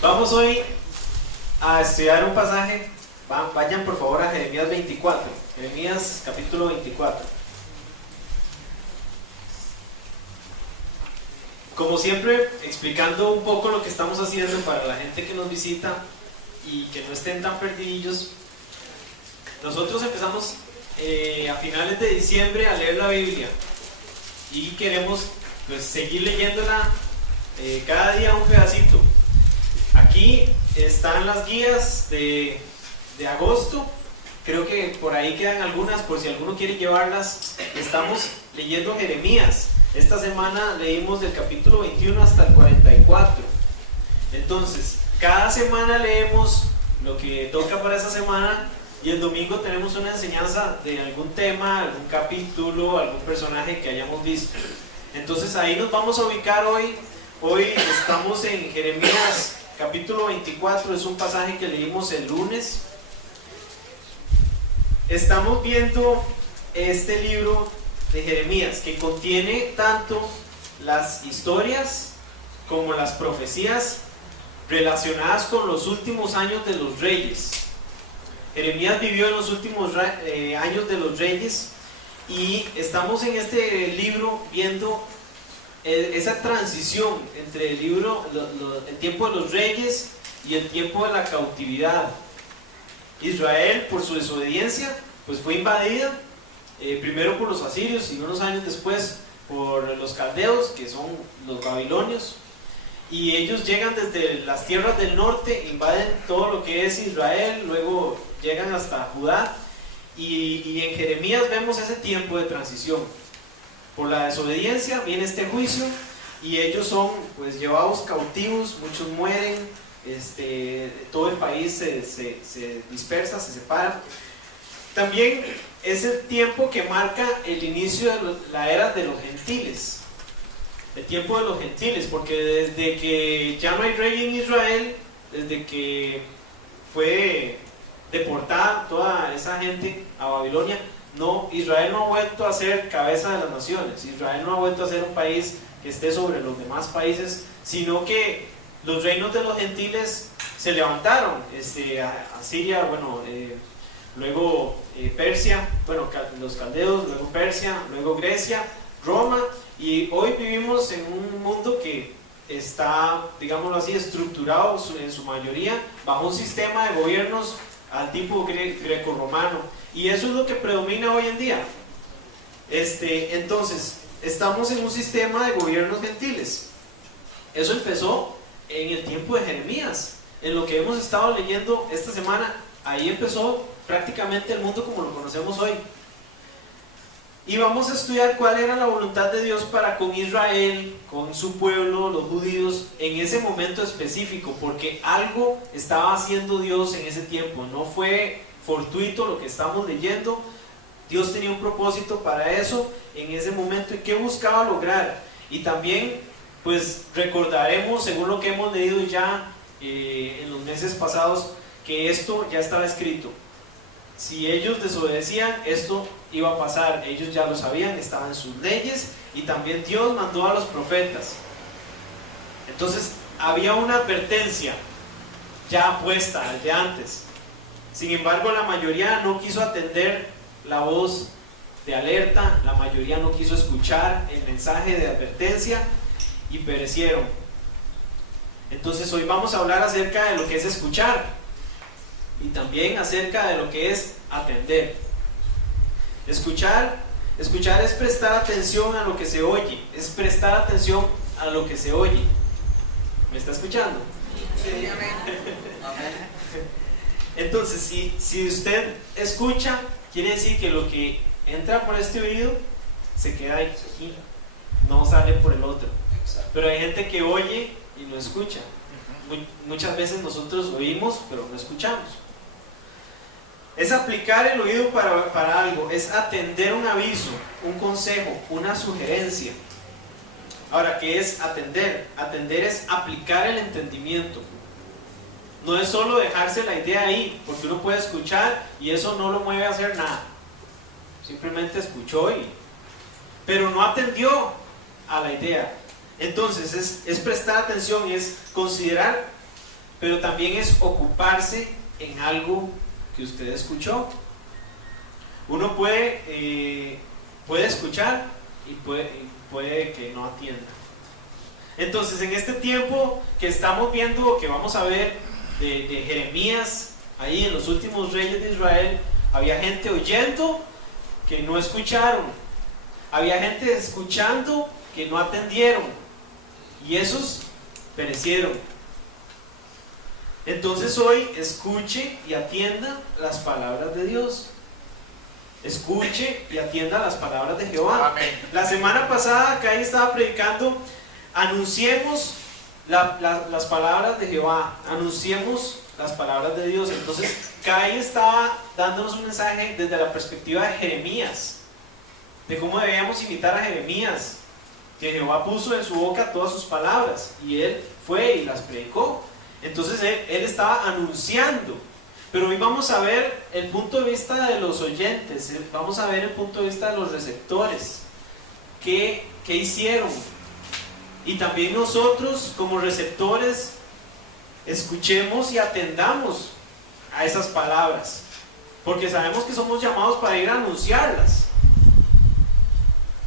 Vamos hoy a estudiar un pasaje. Vayan por favor a Jeremías 24. Jeremías capítulo 24. Como siempre, explicando un poco lo que estamos haciendo para la gente que nos visita y que no estén tan perdidillos. Nosotros empezamos a finales de diciembre a leer la Biblia y queremos pues seguir leyéndola cada día un pedacito. Aquí están las guías de agosto. Creo que por ahí quedan algunas por si alguno quiere llevarlas. Estamos leyendo Jeremías. Esta semana leímos del capítulo 21 hasta el 44. Entonces, cada semana leemos lo que toca para esa semana y el domingo tenemos una enseñanza de algún tema, algún capítulo, algún personaje que hayamos visto. Entonces ahí nos vamos a ubicar hoy. Hoy estamos en Jeremías capítulo 24, es un pasaje que leímos el lunes. Estamos viendo este libro de Jeremías que contiene tanto las historias como las profecías relacionadas con los últimos años de los reyes. Jeremías vivió en los últimos años de los reyes y estamos en este libro viendo esa transición entre el tiempo de los reyes y el tiempo de la cautividad. Israel, por su desobediencia, pues fue invadida primero por los asirios y unos años después por los caldeos, que son los babilonios, y ellos llegan desde las tierras del norte, invaden todo lo que es Israel, luego llegan hasta Judá, y en Jeremías vemos ese tiempo de transición. Por la desobediencia viene este juicio y ellos son pues llevados cautivos, muchos mueren, todo el país se dispersa, se separa. También es el tiempo que marca el inicio de la era de los gentiles, el tiempo de los gentiles, porque desde que ya no hay rey en Israel, desde que fue deportada toda esa gente a Babilonia, Israel no ha vuelto a ser cabeza de las naciones. Israel no ha vuelto a ser un país que esté sobre los demás países, sino que los reinos de los gentiles se levantaron. Asiria, luego Persia, los caldeos, luego Persia, luego Grecia, Roma, y hoy vivimos en un mundo que está, digámoslo así, estructurado en su mayoría bajo un sistema de gobiernos al tipo greco-romano, y eso es lo que predomina hoy en día. Entonces, estamos en un sistema de gobiernos gentiles. Eso empezó en el tiempo de Jeremías, en lo que hemos estado leyendo esta semana. Ahí empezó prácticamente el mundo como lo conocemos hoy. Y vamos a estudiar cuál era la voluntad de Dios para con Israel, con su pueblo, los judíos, en ese momento específico, porque algo estaba haciendo Dios en ese tiempo. No fue fortuito lo que estamos leyendo. Dios tenía un propósito para eso en ese momento y qué buscaba lograr. Y también pues recordaremos, según lo que hemos leído ya en los meses pasados, que esto ya estaba escrito. Si ellos desobedecían, esto iba a pasar. Ellos ya lo sabían, estaban en sus leyes, y también Dios mandó a los profetas. Entonces había una advertencia ya puesta desde antes. Sin embargo, la mayoría no quiso atender la voz de alerta, la mayoría no quiso escuchar el mensaje de advertencia y perecieron. Entonces hoy vamos a hablar acerca de lo que es escuchar y también acerca de lo que es atender. Escuchar es prestar atención a lo que se oye, es prestar atención a lo que se oye. ¿Me está escuchando? Sí. Entonces, si usted escucha, quiere decir que lo que entra por este oído se queda aquí, no sale por el otro. Exacto. Pero hay gente que oye y no escucha. Muchas veces nosotros oímos, pero no escuchamos. Es aplicar el oído para algo, es atender un aviso, un consejo, una sugerencia. Ahora, ¿qué es atender? Atender es aplicar el entendimiento. No es solo dejarse la idea ahí, porque uno puede escuchar y eso no lo mueve a hacer nada. Simplemente escuchó pero no atendió a la idea. Entonces es prestar atención y es considerar pero también es ocuparse en algo que usted escuchó. Uno puede escuchar y puede que no atienda. Entonces, en este tiempo que estamos viendo, que vamos a ver de Jeremías, ahí en los últimos reyes de Israel, había gente oyendo que no escucharon, había gente escuchando que no atendieron, y esos perecieron. Entonces hoy escuche y atienda las palabras de Dios. Escuche y atienda las palabras de Jehová. Amén. La semana pasada Kai estaba predicando: anunciemos las palabras de Jehová, anunciemos las palabras de Dios. Entonces Kai estaba dándonos un mensaje desde la perspectiva de Jeremías, de cómo debíamos imitar a Jeremías, que Jehová puso en su boca todas sus palabras y él fue y las predicó. Entonces él estaba anunciando. Pero hoy vamos a ver el punto de vista de los oyentes, vamos a ver el punto de vista de los receptores. ¿Qué hicieron? Y también nosotros como receptores escuchemos y atendamos a esas palabras, porque sabemos que somos llamados para ir a anunciarlas.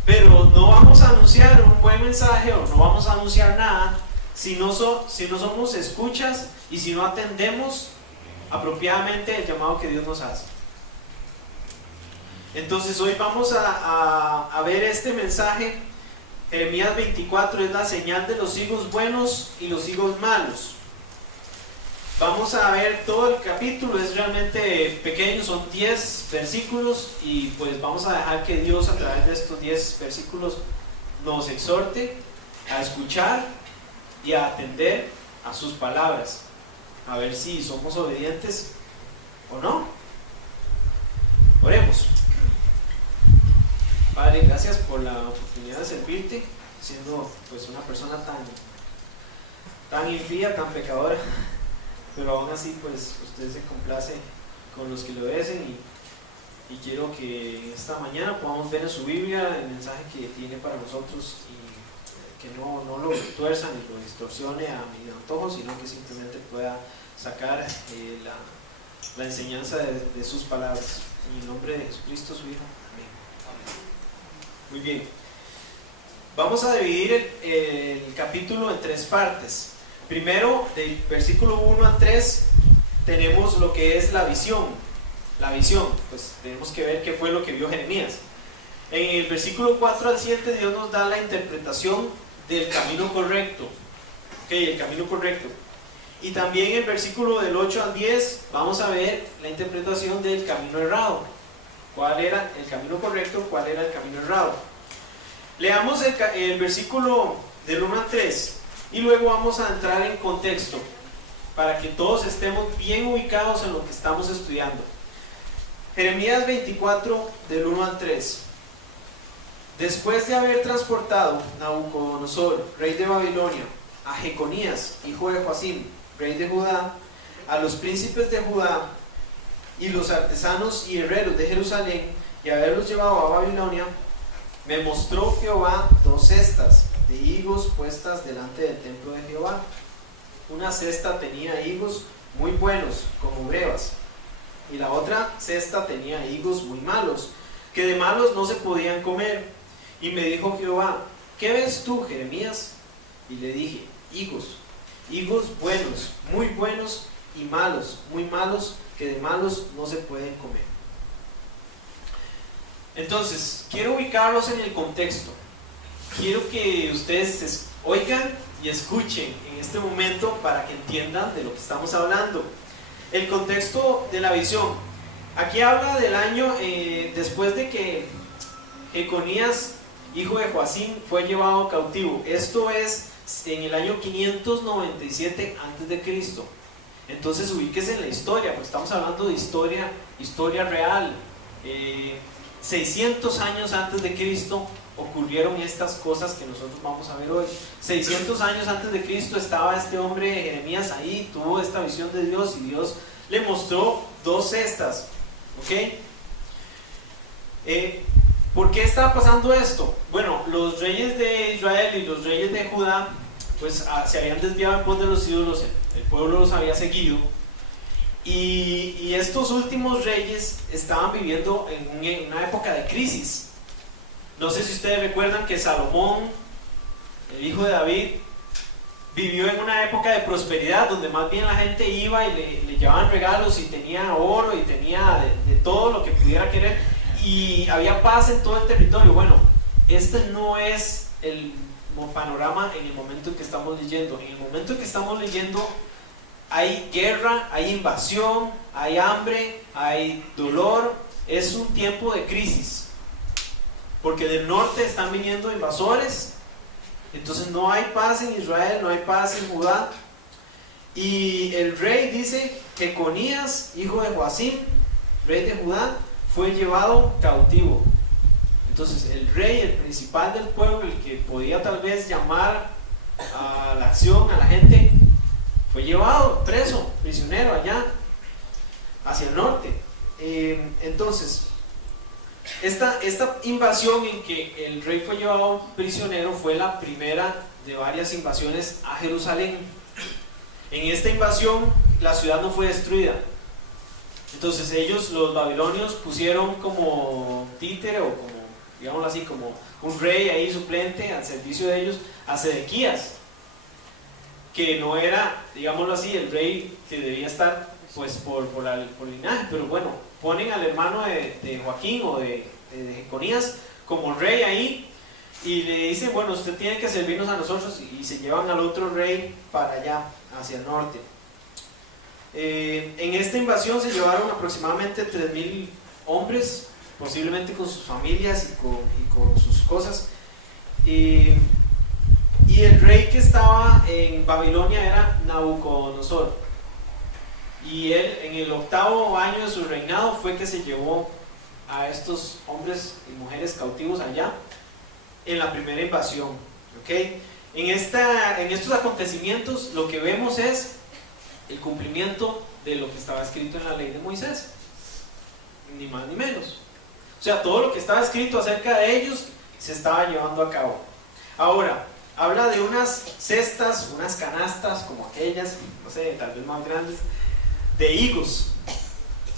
Pero no vamos a anunciar un buen mensaje, o no vamos a anunciar nada si no somos escuchas y si no atendemos apropiadamente el llamado que Dios nos hace. Entonces hoy vamos a ver este mensaje. Jeremías 24 es la señal de los higos buenos y los higos malos. Vamos a ver todo el capítulo, es realmente pequeño, son 10 versículos, y pues vamos a dejar que Dios a través de estos 10 versículos nos exhorte a escuchar y a atender a sus palabras, a ver si somos obedientes o no. Oremos. Padre, gracias por la oportunidad de servirte, siendo pues una persona tan impía, tan pecadora, pero aún así pues usted se complace con los que lo obedecen, y quiero que esta mañana podamos ver en su Biblia el mensaje que tiene para nosotros, y que no lo tuerza ni lo distorsione a mi antojo, sino que simplemente pueda sacar la enseñanza de sus palabras. En el nombre de Jesucristo su Hijo. Amén. Muy bien. Vamos a dividir el capítulo en 3 partes. Primero, del versículo 1 al 3, tenemos lo que es la visión. La visión, pues tenemos que ver qué fue lo que vio Jeremías. En el versículo 4 al 7, Dios nos da la interpretación del camino correcto. El camino correcto. Y también en el versículo del 8 al 10 vamos a ver la interpretación del camino errado. ¿Cuál era el camino correcto? ¿Cuál era el camino errado? Leamos el versículo del 1 al 3 y luego vamos a entrar en contexto para que todos estemos bien ubicados en lo que estamos estudiando. Jeremías 24 del 1 al 3. Después de haber transportado Nabucodonosor, rey de Babilonia, a Jeconías, hijo de Joacim, rey de Judá, a los príncipes de Judá y los artesanos y herreros de Jerusalén, y haberlos llevado a Babilonia, me mostró Jehová 2 cestas de higos puestas delante del templo de Jehová. Una cesta tenía higos muy buenos, como brevas, y la otra cesta tenía higos muy malos, que de malos no se podían comer. Y me dijo Jehová: ¿qué ves tú, Jeremías? Y le dije: higos buenos y malos, muy malos, que de malos no se pueden comer. Entonces, quiero ubicarlos en el contexto. Quiero que ustedes oigan y escuchen en este momento para que entiendan de lo que estamos hablando. El contexto de la visión. Aquí habla del año después de que Jeconías, hijo de Joacim, fue llevado cautivo. Esto es en el año 597 a.C. Entonces ubíquese en la historia, pues estamos hablando de historia real. 600 años antes de Cristo ocurrieron estas cosas que nosotros vamos a ver hoy. 600 años antes de Cristo estaba este hombre Jeremías ahí, tuvo esta visión de Dios y Dios le mostró 2 cestas. ¿Ok? ¿Por qué estaba pasando esto? Bueno, los reyes de Israel y los reyes de Judá pues se habían desviado en pos de los ídolos, el pueblo los había seguido, y estos últimos reyes estaban viviendo en una época de crisis. No sé si ustedes recuerdan que Salomón, el hijo de David, vivió en una época de prosperidad donde más bien la gente iba y le llevaban regalos y tenía oro y tenía de todo lo que pudiera querer y había paz en todo el territorio. Bueno, este no es el panorama en el momento en que estamos leyendo. En el momento en que estamos leyendo hay guerra, hay invasión, hay hambre, hay dolor. Es un tiempo de crisis porque del norte están viniendo invasores. Entonces no hay paz en Israel, no hay paz en Judá. Y el rey dice que Jeconías, hijo de Joacim, rey de Judá, fue llevado cautivo. Entonces el rey, el principal del pueblo, el que podía tal vez llamar a la acción a la gente, fue llevado preso, prisionero allá, hacia el norte. Entonces esta invasión en que el rey fue llevado prisionero fue la primera de varias invasiones a Jerusalén. En esta invasión la ciudad no fue destruida. Entonces ellos, los babilonios, pusieron como títere o como, digámoslo así, como un rey ahí suplente al servicio de ellos, a Sedequías, que no era, digámoslo así, el rey que debía estar pues por linaje, pero bueno, ponen al hermano de Joaquín o de Jeconías como rey ahí y le dicen, bueno, usted tiene que servirnos a nosotros, y se llevan al otro rey para allá, hacia el norte. En esta invasión se llevaron aproximadamente 3.000 hombres, posiblemente con sus familias y con sus cosas, y el rey que estaba en Babilonia era Nabucodonosor. Y él, en el 8º año de su reinado, fue que se llevó a estos hombres y mujeres cautivos allá en la primera invasión. ¿Okay? En estos acontecimientos lo que vemos es el cumplimiento de lo que estaba escrito en la ley de Moisés, ni más ni menos. O sea, todo lo que estaba escrito acerca de ellos se estaba llevando a cabo. Ahora, habla de unas cestas, unas canastas como aquellas, no sé, tal vez más grandes, de higos.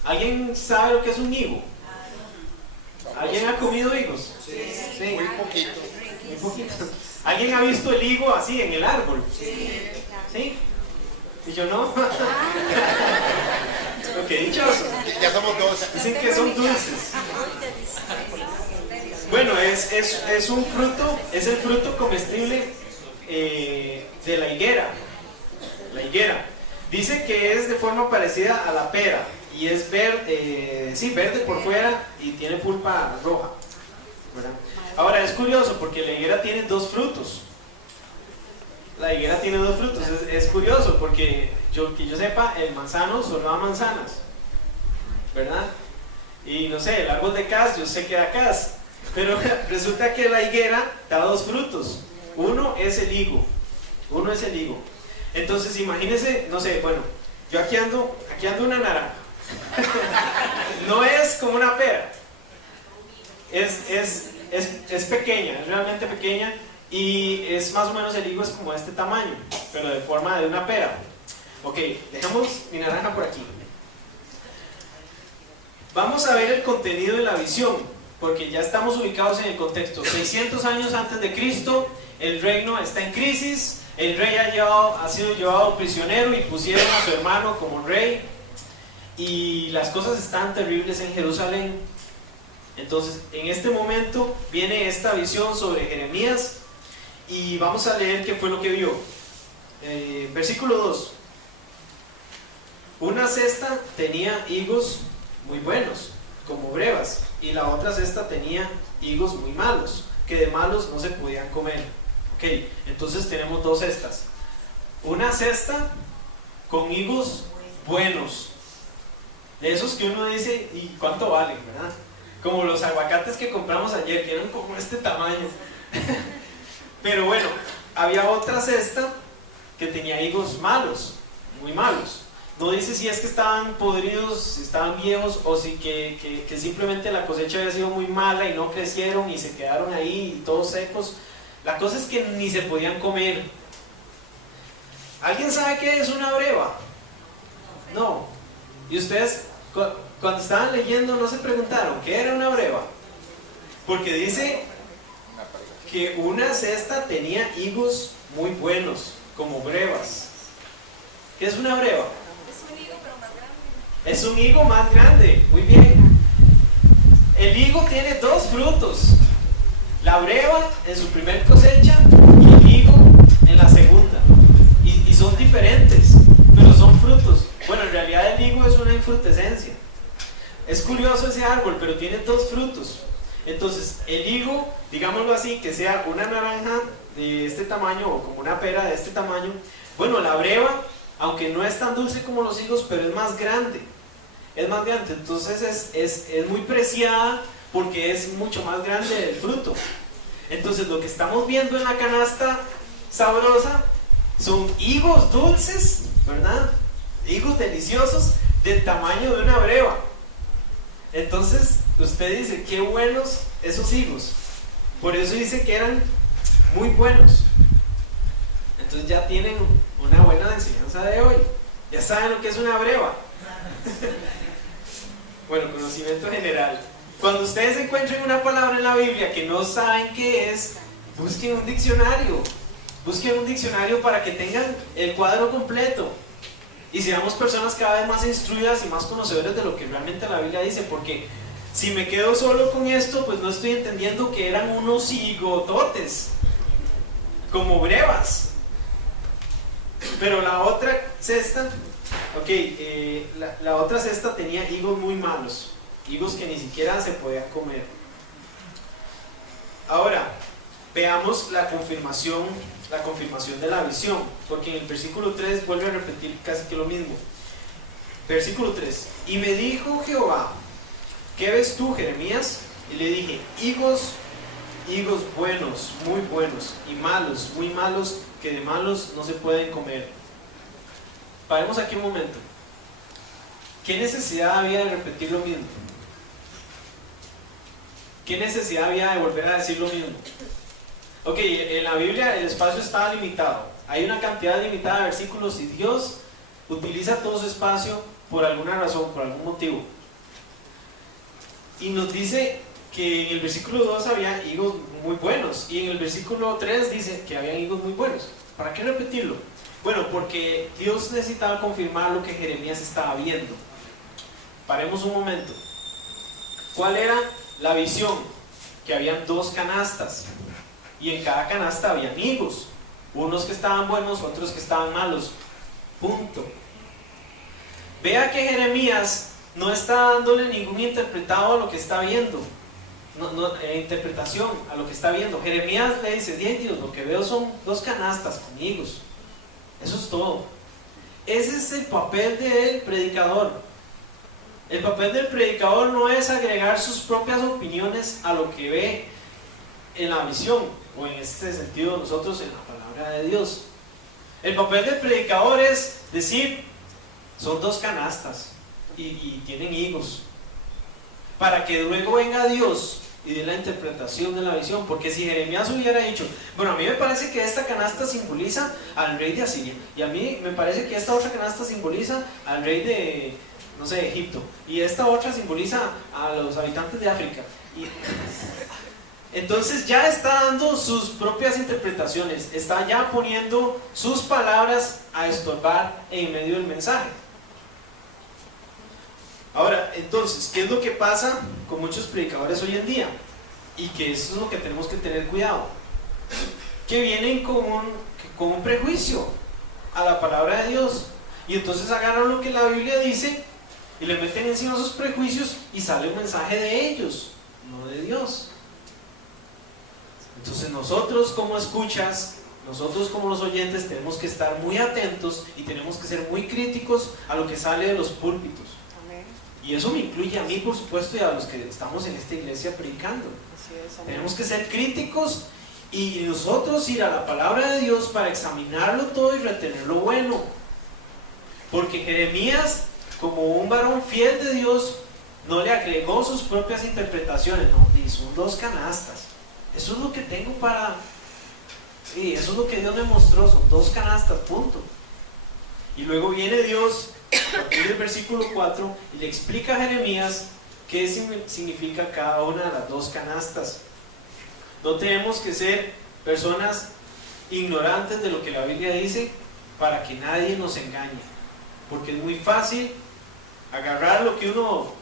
¿Alguien sabe lo que es un higo? ¿Alguien ha comido higos? Sí. Muy poquito. Muy poquito. ¿Alguien ha visto el higo así en el árbol? ¿Sí? ¿Y yo no? Ok, dichoso. Ya somos dos. Dicen que son dulces. Bueno, es un fruto, es el fruto comestible de la higuera. La higuera. Dice que es de forma parecida a la pera y es verde, verde por fuera y tiene pulpa roja, ¿verdad? Ahora es curioso porque la higuera tiene dos frutos. La higuera tiene dos frutos, es curioso porque que yo sepa, el manzano solo da manzanas, ¿verdad? Y no sé, el árbol de cas, yo sé que da cas, pero resulta que la higuera da dos frutos. Uno es el higo. Entonces imagínense, no sé, bueno, yo aquí ando una naranja. No es como una pera. Es pequeña, es realmente pequeña y es más o menos, el higo es como de este tamaño, pero de forma de una pera. Ok, dejamos mi naranja por aquí. Vamos a ver el contenido de la visión, porque ya estamos ubicados en el contexto. 600 años antes de Cristo, el reino está en crisis. El rey ha sido llevado prisionero y pusieron a su hermano como rey y las cosas están terribles en Jerusalén. Entonces en este momento viene esta visión sobre Jeremías y vamos a leer qué fue lo que vio. Versículo 2. Una cesta tenía higos muy buenos, como brevas, y la otra cesta tenía higos muy malos, que de malos no se podían comer. Ok, entonces tenemos dos cestas. Una cesta con higos buenos, de esos que uno dice, ¿y cuánto valen, verdad? Como los aguacates que compramos ayer, que eran como este tamaño. Pero bueno, había otra cesta que tenía higos malos, muy malos. No dice si es que estaban podridos, si estaban viejos, o si que simplemente la cosecha había sido muy mala y no crecieron y se quedaron ahí todos secos. La cosa es que ni se podían comer. ¿Alguien sabe qué es una breva? No. ¿Y ustedes cuando estaban leyendo no se preguntaron qué era una breva? Porque dice que una cesta tenía higos muy buenos, como brevas. ¿Qué es una breva? Es un higo, pero más grande. Es un higo más grande, muy bien. El higo tiene dos frutos: la breva en su primer cosecha y el higo en la segunda. Y son diferentes, pero son frutos. Bueno, en realidad el higo es una infrutescencia. Es curioso ese árbol, pero tiene dos frutos. Entonces, el higo, digámoslo así, que sea una naranja de este tamaño o como una pera de este tamaño. Bueno, la breva, aunque no es tan dulce como los higos, pero es más grande. Es más grande, entonces es muy preciada porque es mucho más grande el fruto. Entonces, lo que estamos viendo en la canasta sabrosa son higos dulces, ¿verdad? Higos deliciosos del tamaño de una breva. Entonces, usted dice, qué buenos esos higos. Por eso dice que eran muy buenos. Entonces ya tienen una buena enseñanza de hoy. Ya saben lo que es una breva. Bueno, conocimiento general. Cuando ustedes encuentren una palabra en la Biblia que no saben qué es, busquen un diccionario. Busquen un diccionario para que tengan el cuadro completo. Y seamos personas cada vez más instruidas y más conocedores de lo que realmente la Biblia dice. Porque si me quedo solo con esto, pues no estoy entendiendo que eran unos higototes, como brevas. Pero la otra cesta, la otra cesta tenía higos muy malos, higos que ni siquiera se podían comer. Ahora, veamos la confirmación de la visión, porque en el versículo 3 vuelve a repetir casi que lo mismo. Versículo 3: y me dijo Jehová, ¿qué ves tú, Jeremías? Y le dije, higos buenos, muy buenos, y malos, muy malos, que de malos no se pueden comer. Paremos aquí un momento. ¿Qué necesidad había de repetir lo mismo? ¿Qué necesidad había de volver a decir lo mismo? Ok, en la Biblia el espacio está limitado. Hay una cantidad limitada de versículos y Dios utiliza todo su espacio por alguna razón, por algún motivo. Y nos dice que en el versículo 2 había higos muy buenos y en el versículo 3 dice que había higos muy buenos. ¿Para qué repetirlo? Bueno, porque Dios necesitaba confirmar lo que Jeremías estaba viendo. Paremos un momento. ¿Cuál era la visión? Que habían dos canastas y en cada canasta habían higos, unos que estaban buenos, otros que estaban malos. Punto. Vea que Jeremías no está dándole ningún interpretado a lo que está viendo, interpretación a lo que está viendo. Jeremías le dice, Dios, lo que veo son dos canastas con higos. Eso es todo. Ese es el papel del predicador. El papel del predicador no es agregar sus propias opiniones a lo que ve en la visión, o en este sentido nosotros en la palabra de Dios. El papel del predicador es decir, son dos canastas y tienen higos, para que luego venga Dios y dé la interpretación de la visión. Porque si Jeremías hubiera dicho, bueno, a mí me parece que esta canasta simboliza al rey de Asiria, y a mí me parece que esta otra canasta simboliza al rey de, no sé, Egipto, y esta otra simboliza a los habitantes de África, y entonces ya está dando sus propias interpretaciones, está ya poniendo sus palabras a estorbar en medio del mensaje. Ahora, entonces, ¿qué es lo que pasa con muchos predicadores hoy en día? Y que eso es lo que tenemos que tener cuidado. Que vienen con un prejuicio a la palabra de Dios, y entonces agarran lo que la Biblia dice y le meten encima sus prejuicios y sale un mensaje de ellos, no de Dios. Entonces nosotros como escuchas, nosotros como los oyentes tenemos que estar muy atentos y tenemos que ser muy críticos a lo que sale de los púlpitos. Amén. Y eso me incluye a mí, por supuesto, y a los que estamos en esta iglesia predicando. Así es, amén. Tenemos que ser críticos y nosotros ir a la palabra de Dios para examinarlo todo y retener lo bueno. Porque Jeremías, como un varón fiel de Dios, no le agregó sus propias interpretaciones. No, son dos canastas. Eso es lo que tengo para... Sí, eso es lo que Dios me mostró, son dos canastas, punto. Y luego viene Dios, a partir del versículo 4, y le explica a Jeremías qué significa cada una de las dos canastas. No tenemos que ser personas ignorantes de lo que la Biblia dice para que nadie nos engañe, porque es muy fácil agarrar lo que uno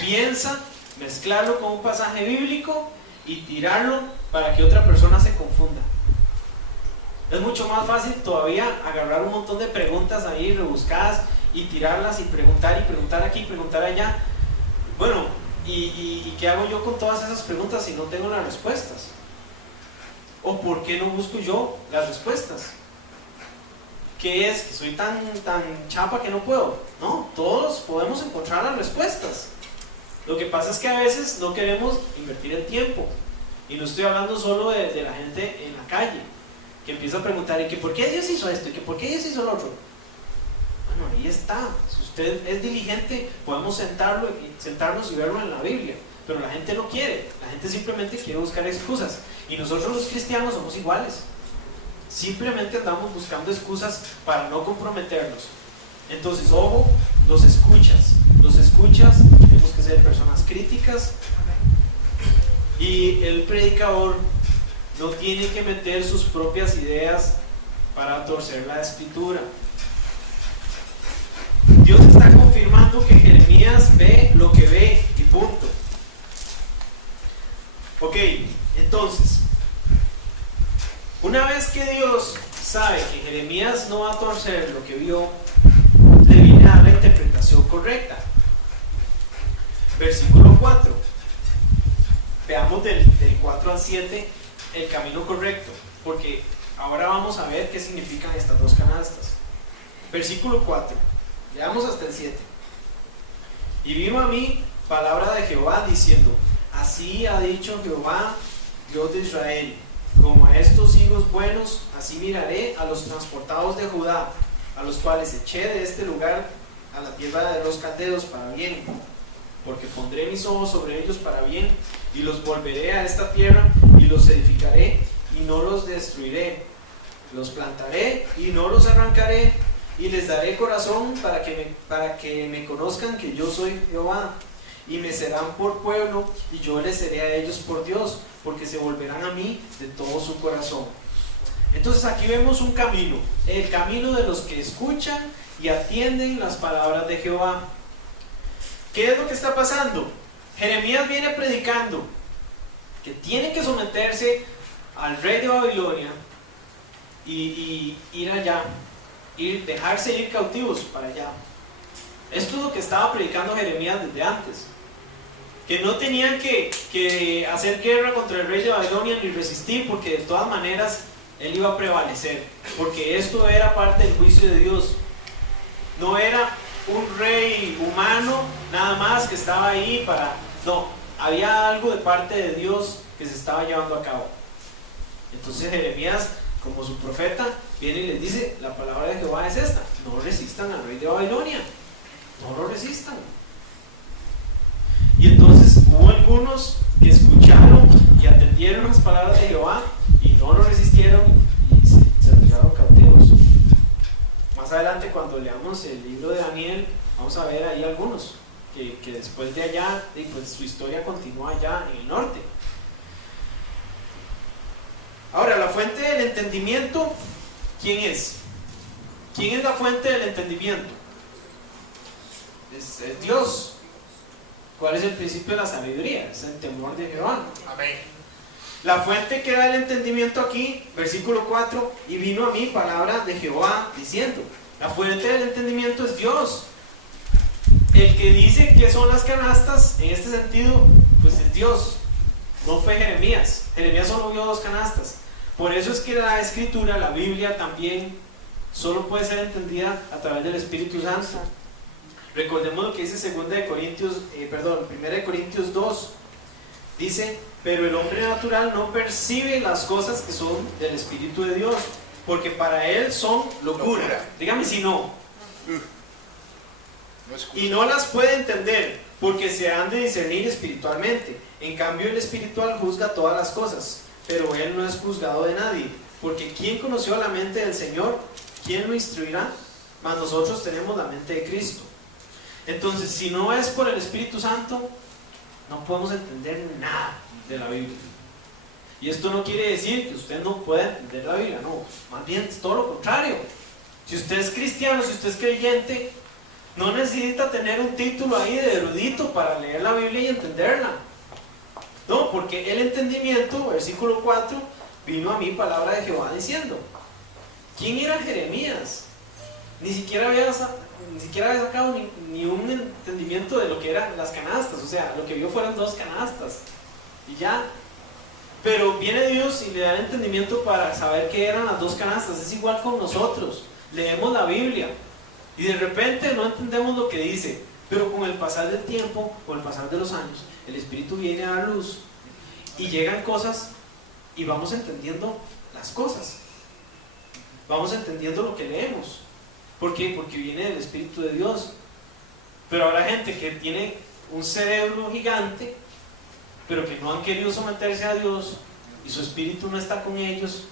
piensa, mezclarlo con un pasaje bíblico y tirarlo para que otra persona se confunda. Es mucho más fácil todavía agarrar un montón de preguntas ahí rebuscadas y tirarlas y preguntar aquí, preguntar allá. Bueno, ¿y qué hago yo con todas esas preguntas si no tengo las respuestas? ¿O por qué no busco yo las respuestas? ¿Qué es? ¿Que soy tan chapa que no puedo? No, todos podemos encontrar las respuestas. Lo que pasa es que a veces no queremos invertir el tiempo. Y no estoy hablando solo de la gente en la calle, que empieza a preguntar, ¿y que por qué Dios hizo esto? ¿Y que por qué Dios hizo lo otro? Bueno, ahí está. Si usted es diligente, podemos sentarnos y verlo en la Biblia. Pero la gente no quiere. La gente simplemente quiere buscar excusas. Y nosotros los cristianos somos iguales. Simplemente andamos buscando excusas para no comprometernos. Entonces, ojo, los escuchas. Tenemos que ser personas críticas. Y el predicador no tiene que meter sus propias ideas para torcer la escritura. Dios está confirmando que Jeremías ve lo que ve y punto. Ok, entonces, una vez que Dios sabe que Jeremías no va a torcer lo que vio, le viene a dar la interpretación correcta. Versículo 4. Veamos del 4 al 7 el camino correcto, porque ahora vamos a ver qué significan estas dos canastas. Versículo 4, leamos hasta el 7. Y vino a mí palabra de Jehová diciendo: así ha dicho Jehová, Dios de Israel, como a estos higos buenos, así miraré a los transportados de Judá, a los cuales eché de este lugar a la tierra de los caldeos para bien, porque pondré mis ojos sobre ellos para bien, y los volveré a esta tierra, y los edificaré, y no los destruiré, los plantaré, y no los arrancaré, y les daré corazón para que me conozcan que yo soy Jehová, y me serán por pueblo, y yo les seré a ellos por Dios, porque se volverán a mí de todo su corazón. Entonces aquí vemos un camino, el camino de los que escuchan y atienden las palabras de Jehová. ¿Qué es lo que está pasando? Jeremías viene predicando que tiene que someterse al rey de Babilonia y ir allá, dejarse ir cautivos para allá. Esto es lo que estaba predicando Jeremías desde antes, que no tenían que hacer guerra contra el rey de Babilonia ni resistir, porque de todas maneras él iba a prevalecer, porque esto era parte del juicio de Dios. No era un rey humano nada más que estaba ahí para... No, había algo de parte de Dios que se estaba llevando a cabo. Entonces Jeremías, como su profeta, viene y les dice: la palabra de Jehová es esta: no resistan al rey de Babilonia, no lo resistan. Y entonces hubo algunos que escucharon y atendieron las palabras de Jehová y no lo resistieron y se retiraron cautivos. Más adelante, cuando leamos el libro de Daniel, vamos a ver ahí algunos que después de allá, pues su historia continúa allá en el norte. Ahora, la fuente del entendimiento, ¿quién es? ¿Quién es la fuente del entendimiento? Es Dios. ¿Cuál es el principio de la sabiduría? Es el temor de Jehová. Amén. La fuente que da el entendimiento aquí, versículo 4, y vino a mí palabra de Jehová diciendo. La fuente del entendimiento es Dios. El que dice que son las canastas, en este sentido, pues es Dios. No fue Jeremías. Jeremías solo vio dos canastas. Por eso es que la escritura, la Biblia también, solo puede ser entendida a través del Espíritu Santo. Recordemos lo que dice 1 Corintios 2. Dice: pero el hombre natural no percibe las cosas que son del Espíritu de Dios, porque para él son locura. Dígame si no. Y no las puede entender, porque se han de discernir espiritualmente. En cambio, el espiritual juzga todas las cosas, pero él no es juzgado de nadie. Porque ¿quién conoció la mente del Señor? ¿Quién lo instruirá? mas nosotros tenemos la mente de Cristo. Entonces, si no es por el Espíritu Santo, no podemos entender nada de la Biblia. Y esto no quiere decir que usted no pueda entender la Biblia, no, más bien es todo lo contrario. Si usted es cristiano, si usted es creyente, no necesita tener un título ahí de erudito para leer la Biblia y entenderla. No, porque el entendimiento, versículo 4, vino a mí palabra de Jehová diciendo. ¿Quién era Jeremías? Ni siquiera había sacado ni un entendimiento de lo que eran las canastas. O sea, lo que vio fueron 2 canastas y ya. Pero viene Dios y le da el entendimiento para saber qué eran las 2 canastas. Es igual con nosotros. Leemos la Biblia y de repente no entendemos lo que dice, pero con el pasar del tiempo, con el pasar de los años, el Espíritu viene a dar luz y llegan cosas y vamos entendiendo las cosas, vamos entendiendo lo que leemos. ¿Por qué? Porque viene del Espíritu de Dios. Pero habrá gente que tiene un cerebro gigante, pero que no han querido someterse a Dios y su Espíritu no está con ellos.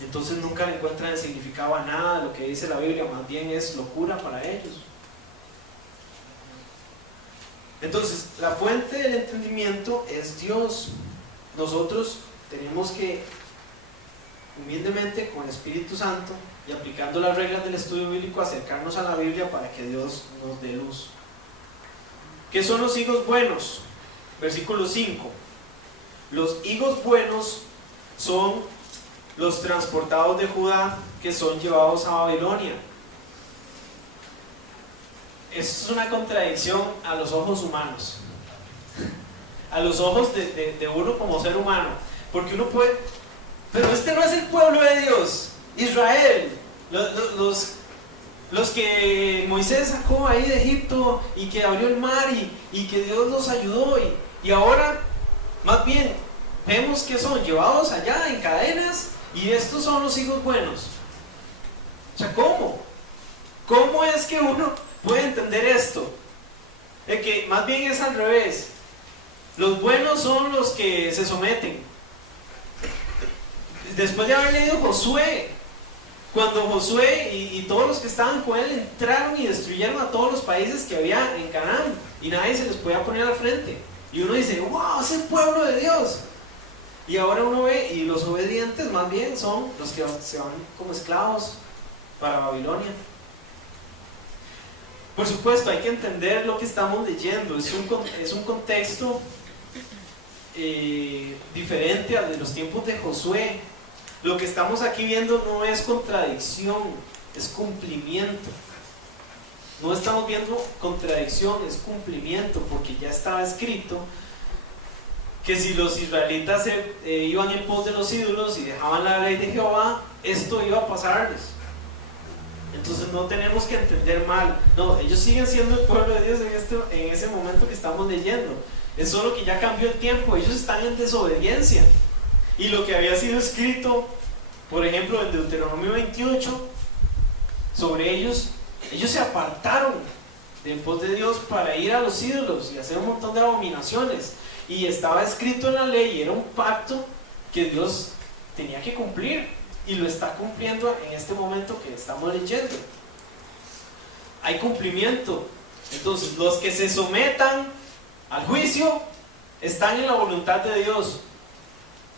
Entonces nunca le encuentran el significado a nada de lo que dice la Biblia, más bien es locura para ellos. Entonces, la fuente del entendimiento es Dios. Nosotros tenemos que, humildemente, con el Espíritu Santo y aplicando las reglas del estudio bíblico, acercarnos a la Biblia para que Dios nos dé luz. ¿Qué son los higos buenos? Versículo 5. Los higos buenos son los transportados de Judá que son llevados a Babilonia. Esto es una contradicción a los ojos humanos, a los ojos de uno como ser humano, porque uno puede, pero este no es el pueblo de Dios, Israel, los que Moisés sacó ahí de Egipto y que abrió el mar y que Dios los ayudó y ahora más bien vemos que son llevados allá en cadenas. Y estos son los hijos buenos. O sea, ¿cómo? ¿Cómo es que uno puede entender esto? De que más bien es al revés. Los buenos son los que se someten. Después de haber leído Josué, cuando Josué y todos los que estaban con él entraron y destruyeron a todos los países que había en Canaán y nadie se les podía poner al frente. Y uno dice, wow, es el pueblo de Dios. Y ahora uno ve, y los obedientes más bien son los que se van como esclavos para Babilonia. Por supuesto, hay que entender lo que estamos leyendo. Es un contexto diferente al de los tiempos de Josué. Lo que estamos aquí viendo no es contradicción, es cumplimiento. No estamos viendo contradicción, es cumplimiento, porque ya estaba escrito que si los israelitas iban en pos de los ídolos y dejaban la ley de Jehová, esto iba a pasarles. Entonces no tenemos que entender mal. No, ellos siguen siendo el pueblo de Dios en ese momento que estamos leyendo. Es solo que ya cambió el tiempo. Ellos están en desobediencia. Y lo que había sido escrito, por ejemplo, en Deuteronomio 28, sobre ellos se apartaron en pos de Dios para ir a los ídolos y hacer un montón de abominaciones. Y estaba escrito en la ley, y era un pacto que Dios tenía que cumplir, y lo está cumpliendo en este momento que estamos leyendo. Hay cumplimiento. Entonces, los que se sometan al juicio están en la voluntad de Dios.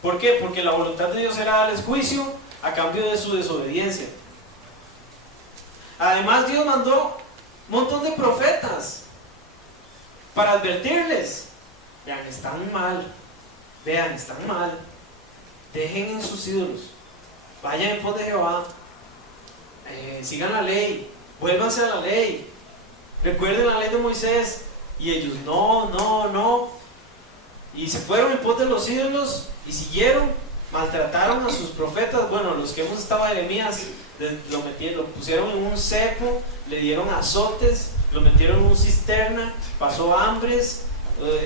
¿Por qué? Porque la voluntad de Dios era darles juicio a cambio de su desobediencia. Además, Dios mandó un montón de profetas para advertirles. Vean, están mal. Vean, están mal. Dejen en sus ídolos. Vayan en pos de Jehová. Sigan la ley. Vuélvanse a la ley. Recuerden la ley de Moisés. Y ellos, no. Y se fueron en pos de los ídolos y siguieron. Maltrataron a sus profetas. Bueno, los que hemos estado en Jeremías, lo pusieron en un cepo, le dieron azotes, lo metieron en una cisterna, pasó hambres.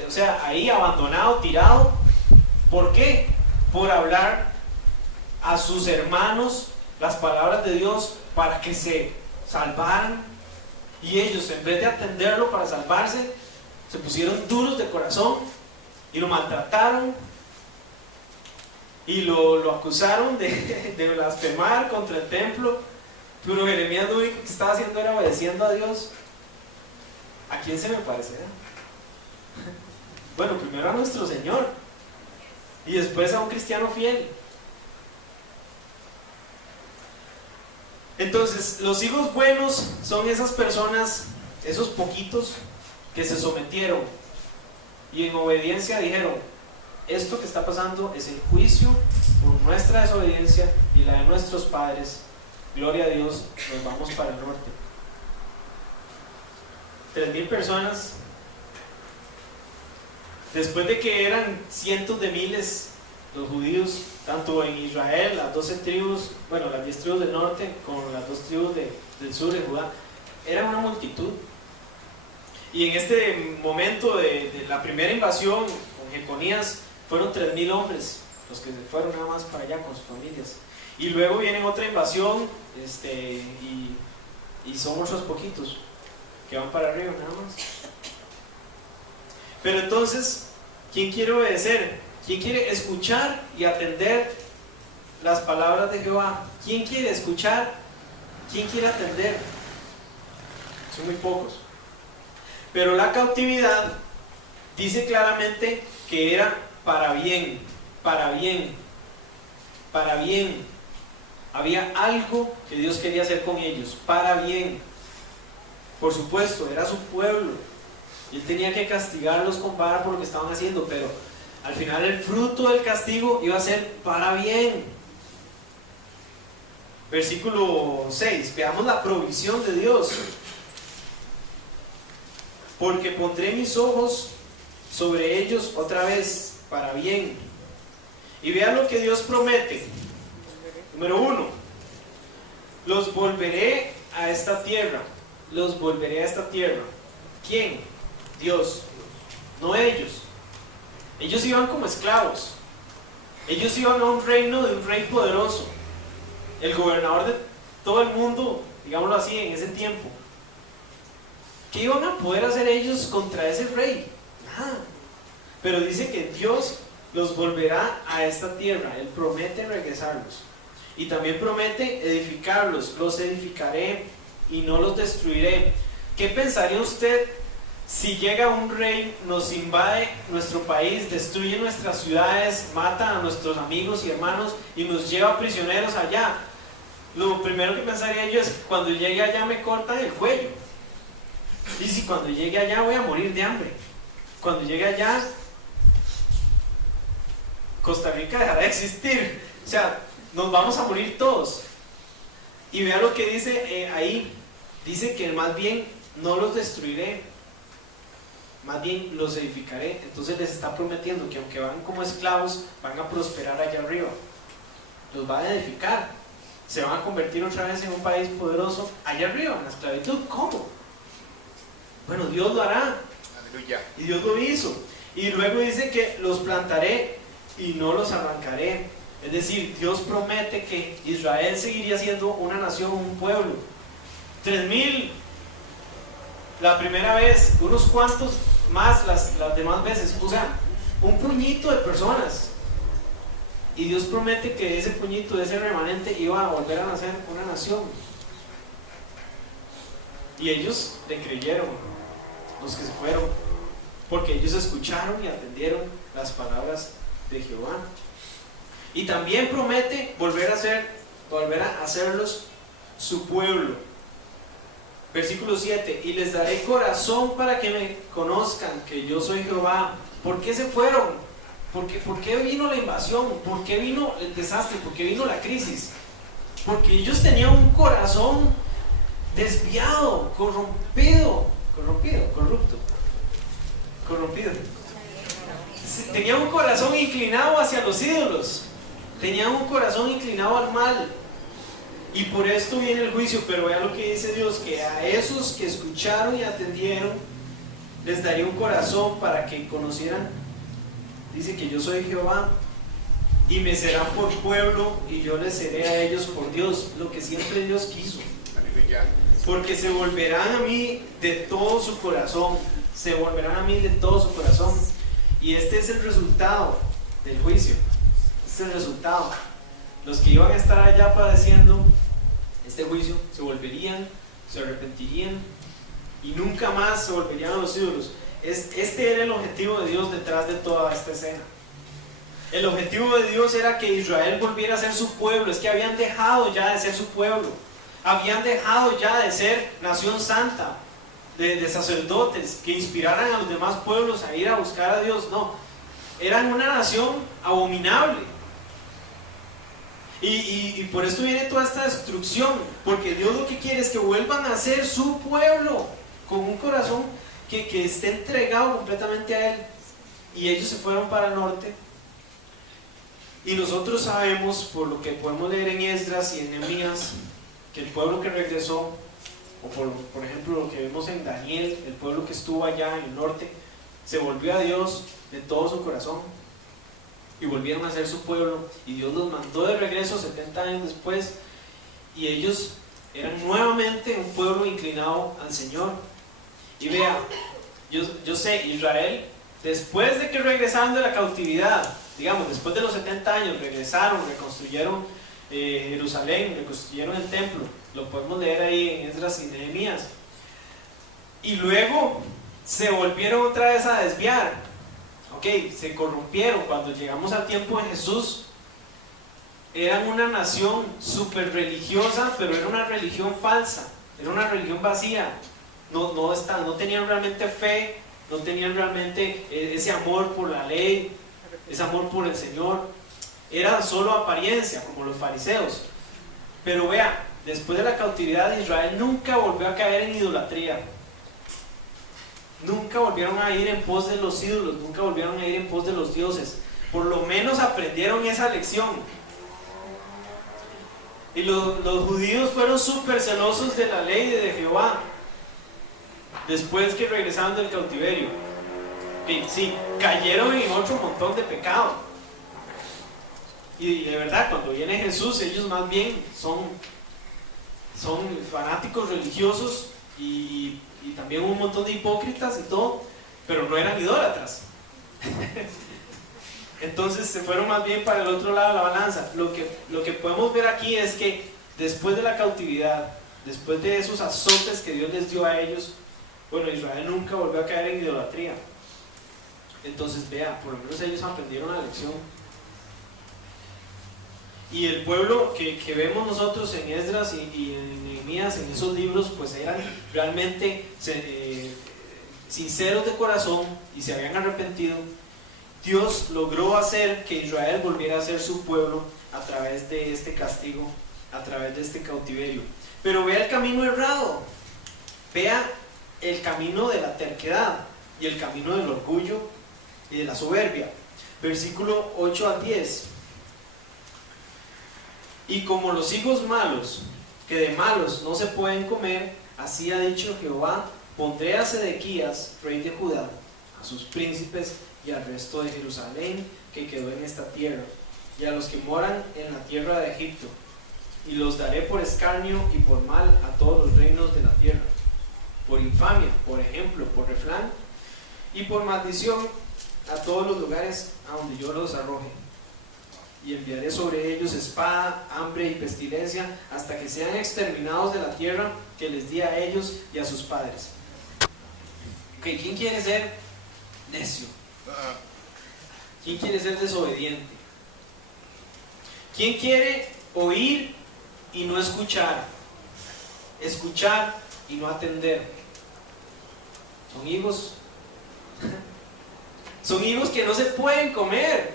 O sea, ahí abandonado, tirado. ¿Por qué? Por hablar a sus hermanos las palabras de Dios para que se salvaran, y ellos, en vez de atenderlo para salvarse, se pusieron duros de corazón y lo maltrataron y lo acusaron de blasfemar contra el templo. Pero Jeremías lo único que estaba haciendo era obedeciendo a Dios. ¿A quién se me parecerá? Bueno, primero a nuestro Señor y después a un cristiano fiel. Entonces, los hijos buenos son esas personas, esos poquitos que se sometieron y en obediencia dijeron: esto que está pasando es el juicio por nuestra desobediencia y la de nuestros padres. Gloria a Dios, nos vamos para el norte. 3,000 personas, después de que eran cientos de miles los judíos, tanto en Israel, las 12 tribus, bueno, las 10 tribus del norte, con las 2 tribus del sur de Judá, era una multitud. Y en este momento de la primera invasión con Jeconías, fueron 3,000 hombres los que se fueron nada más para allá con sus familias. Y luego viene otra invasión, y son otros poquitos que van para arriba nada más. Pero entonces, ¿quién quiere obedecer? ¿Quién quiere escuchar y atender las palabras de Jehová? ¿Quién quiere escuchar? ¿Quién quiere atender? Son muy pocos. Pero la cautividad dice claramente que era para bien, para bien, para bien. Había algo que Dios quería hacer con ellos, para bien. Por supuesto, era su pueblo. Él tenía que castigarlos con vara por lo que estaban haciendo, pero al final el fruto del castigo iba a ser para bien. Versículo 6, veamos la provisión de Dios. Porque pondré mis ojos sobre ellos otra vez, para bien. Y vean lo que Dios promete. Número 1, los volveré a esta tierra. Los volveré a esta tierra. ¿Quién? Dios, no ellos. Ellos iban como esclavos. Ellos iban a un reino de un rey poderoso, el gobernador de todo el mundo, digámoslo así, en ese tiempo. ¿Qué iban a poder hacer ellos contra ese rey? Nada. Pero dice que Dios los volverá a esta tierra. Él promete regresarlos. Y también promete edificarlos. Los edificaré y no los destruiré. ¿Qué pensaría usted si llega un rey, nos invade nuestro país, destruye nuestras ciudades, mata a nuestros amigos y hermanos y nos lleva prisioneros allá? Lo primero que pensaría yo es: cuando llegue allá me cortan el cuello. Y si cuando llegue allá voy a morir de hambre. Cuando llegue allá, Costa Rica dejará de existir. O sea, nos vamos a morir todos. Y vea lo que dice ahí. Dice que más bien no los destruiré, más bien los edificaré. Entonces les está prometiendo que aunque van como esclavos, van a prosperar allá arriba. Los va a edificar. Se van a convertir otra vez en un país poderoso allá arriba, en la esclavitud. ¿Cómo? Bueno, Dios lo hará. Aleluya. Y Dios lo hizo. Y luego dice que los plantaré y no los arrancaré. Es decir, Dios promete que Israel seguiría siendo una nación, un pueblo. 3,000 la primera vez, unos cuantos más las demás veces. O sea, un puñito de personas. Y Dios promete que ese puñito, ese remanente, iba a volver a nacer una nación. Y ellos le creyeron, los que se fueron, porque ellos escucharon y atendieron las palabras de Jehová. Y también promete volver a hacerlos su pueblo. Versículo 7, y les daré corazón para que me conozcan que yo soy Jehová. ¿Por qué se fueron? ¿Por qué vino la invasión? ¿Por qué vino el desastre? ¿Por qué vino la crisis? Porque ellos tenían un corazón desviado, corrompido. Tenían un corazón inclinado hacia los ídolos. Tenían un corazón inclinado al mal. Y por esto viene el juicio. Pero vean lo que dice Dios: que a esos que escucharon y atendieron les daría un corazón para que conocieran. Dice que yo soy Jehová, y me serán por pueblo, y yo les seré a ellos por Dios. Lo que siempre Dios quiso. Aleluya. Porque se volverán a mí de todo su corazón. Se volverán a mí de todo su corazón. Y este es el resultado del juicio. Este es el resultado. Los que iban a estar allá padeciendo este juicio, se volverían, se arrepentirían y nunca más se volverían a los ídolos. Este era el objetivo de Dios detrás de toda esta escena. El objetivo de Dios era que Israel volviera a ser su pueblo. Es que habían dejado ya de ser su pueblo, habían dejado ya de ser nación santa, de sacerdotes que inspiraran a los demás pueblos a ir a buscar a Dios. No, eran una nación abominable. Y por esto viene toda esta destrucción, porque Dios lo que quiere es que vuelvan a ser su pueblo, con un corazón que esté entregado completamente a Él. Y ellos se fueron para el norte. Y nosotros sabemos, por lo que podemos leer en Esdras y en Nehemías, que el pueblo que regresó, o por ejemplo lo que vemos en Daniel, el pueblo que estuvo allá en el norte, se volvió a Dios de todo su corazón y volvieron a ser su pueblo, y Dios los mandó de regreso 70 años después, y ellos eran nuevamente un pueblo inclinado al Señor. Y vea, yo sé, Israel, después de que regresaron de la cautividad, digamos, después de los 70 años, regresaron, reconstruyeron Jerusalén, reconstruyeron el templo, lo podemos leer ahí en Esdras y Nehemías, y luego se volvieron otra vez a desviar, se corrompieron. Cuando llegamos al tiempo de Jesús, eran una nación súper religiosa, pero era una religión falsa, era una religión vacía, no tenían realmente fe, no tenían realmente ese amor por la ley, ese amor por el Señor. Era solo apariencia, como los fariseos. Pero vea, después de la cautividad, Israel nunca volvió a caer en idolatría. Nunca volvieron a ir en pos de los ídolos, nunca volvieron a ir en pos de los dioses. Por lo menos aprendieron esa lección. Y los judíos fueron súper celosos de la ley de Jehová después que regresaron del cautiverio. Sí, cayeron en otro montón de pecado. Y de verdad, cuando viene Jesús, ellos más bien son fanáticos religiosos y también un montón de hipócritas y todo, pero no eran idólatras. Entonces se fueron más bien para el otro lado de la balanza. Lo que podemos ver aquí es que después de la cautividad, después de esos azotes que Dios les dio a ellos, bueno, Israel nunca volvió a caer en idolatría. Entonces vea, por lo menos ellos aprendieron la lección. Y el pueblo que vemos nosotros en Esdras y en Nehemías, en esos libros, pues eran realmente sinceros de corazón y se habían arrepentido. Dios logró hacer que Israel volviera a ser su pueblo a través de este castigo, a través de este cautiverio. Pero vea el camino errado, vea el camino de la terquedad y el camino del orgullo y de la soberbia. Versículo 8 al 10. Y como los higos malos, que de malos no se pueden comer, así ha dicho Jehová, pondré a Sedequías, rey de Judá, a sus príncipes y al resto de Jerusalén que quedó en esta tierra, y a los que moran en la tierra de Egipto, y los daré por escarnio y por mal a todos los reinos de la tierra, por infamia, por ejemplo, por refrán, y por maldición a todos los lugares a donde yo los arroje. Y enviaré sobre ellos espada, hambre y pestilencia, hasta que sean exterminados de la tierra que les di a ellos y a sus padres. ¿Quién quiere ser necio? ¿Quién quiere ser desobediente? ¿Quién quiere oír y no escuchar? Escuchar y no atender. Son higos. Son higos que no se pueden comer.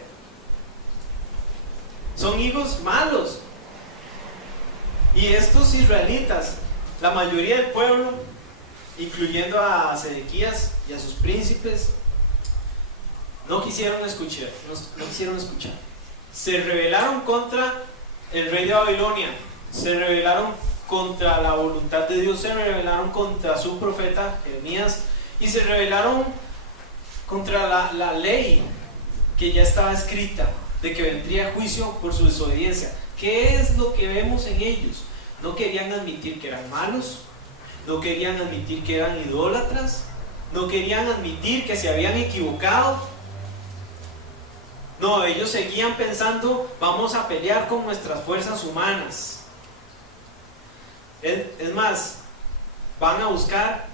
Son higos malos. Y estos israelitas, la mayoría del pueblo, incluyendo a Sedequías y a sus príncipes, no quisieron escuchar. Se rebelaron contra el rey de Babilonia, se rebelaron contra la voluntad de Dios, se rebelaron contra su profeta Jeremías y se rebelaron contra la ley que ya estaba escrita de que vendría juicio por su desobediencia. ¿Qué es lo que vemos en ellos? No querían admitir que eran malos, no querían admitir que eran idólatras, no querían admitir que se habían equivocado. No, ellos seguían pensando, vamos a pelear con nuestras fuerzas humanas. Es más, van a buscar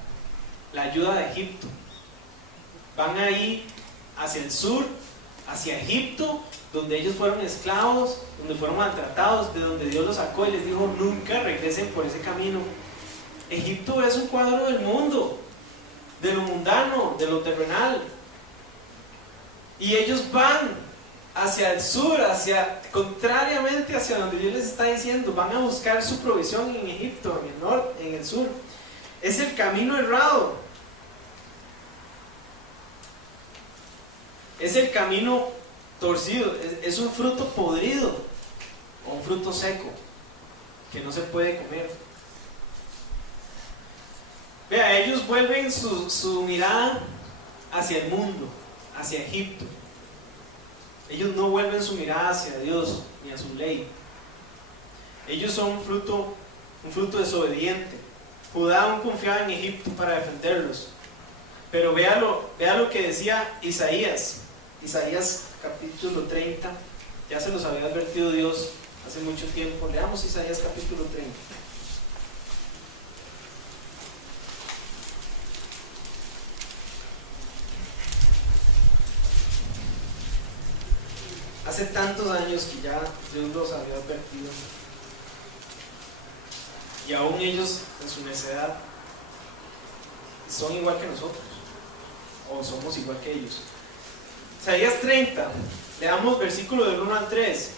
la ayuda de Egipto. Van a ir hacia el sur, hacia Egipto, donde ellos fueron esclavos, donde fueron maltratados, de donde Dios los sacó y les dijo: nunca regresen por ese camino. Egipto es un cuadro del mundo, de lo mundano, de lo terrenal. Y ellos van hacia el sur, contrariamente hacia donde Dios les está diciendo. Van a buscar su provisión en Egipto, en el norte, en el sur. Es el camino errado. Es el camino torcido. Es un fruto podrido o un fruto seco que no se puede comer. Vea, ellos vuelven su mirada hacia el mundo, hacia Egipto. Ellos no vuelven su mirada hacia Dios ni a su ley. Ellos son un fruto desobediente. Judá aún confiaba en Egipto para defenderlos. Pero vea lo que decía Isaías capítulo 30. Ya se los había advertido Dios hace mucho tiempo. Leamos Isaías capítulo 30. Hace tantos años que ya Dios los había advertido, y aún ellos en su necedad son igual que nosotros, o somos igual que ellos. Isaías 30, leamos versículo del 1 al 3.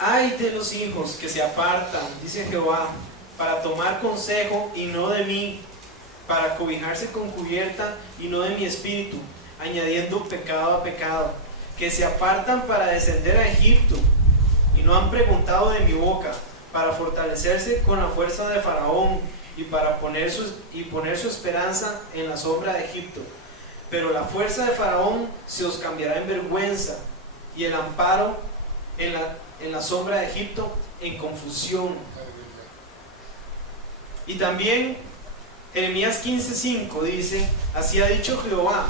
Ay de los hijos que se apartan, dice Jehová, para tomar consejo y no de mí, para cobijarse con cubierta y no de mi espíritu, añadiendo pecado a pecado, que se apartan para descender a Egipto y no han preguntado de mi boca, para fortalecerse con la fuerza de Faraón y para poner su esperanza en la sombra de Egipto. Pero la fuerza de Faraón se os cambiará en vergüenza y el amparo en la sombra de Egipto en confusión. Y también Jeremías 15:5 dice: así ha dicho Jehová,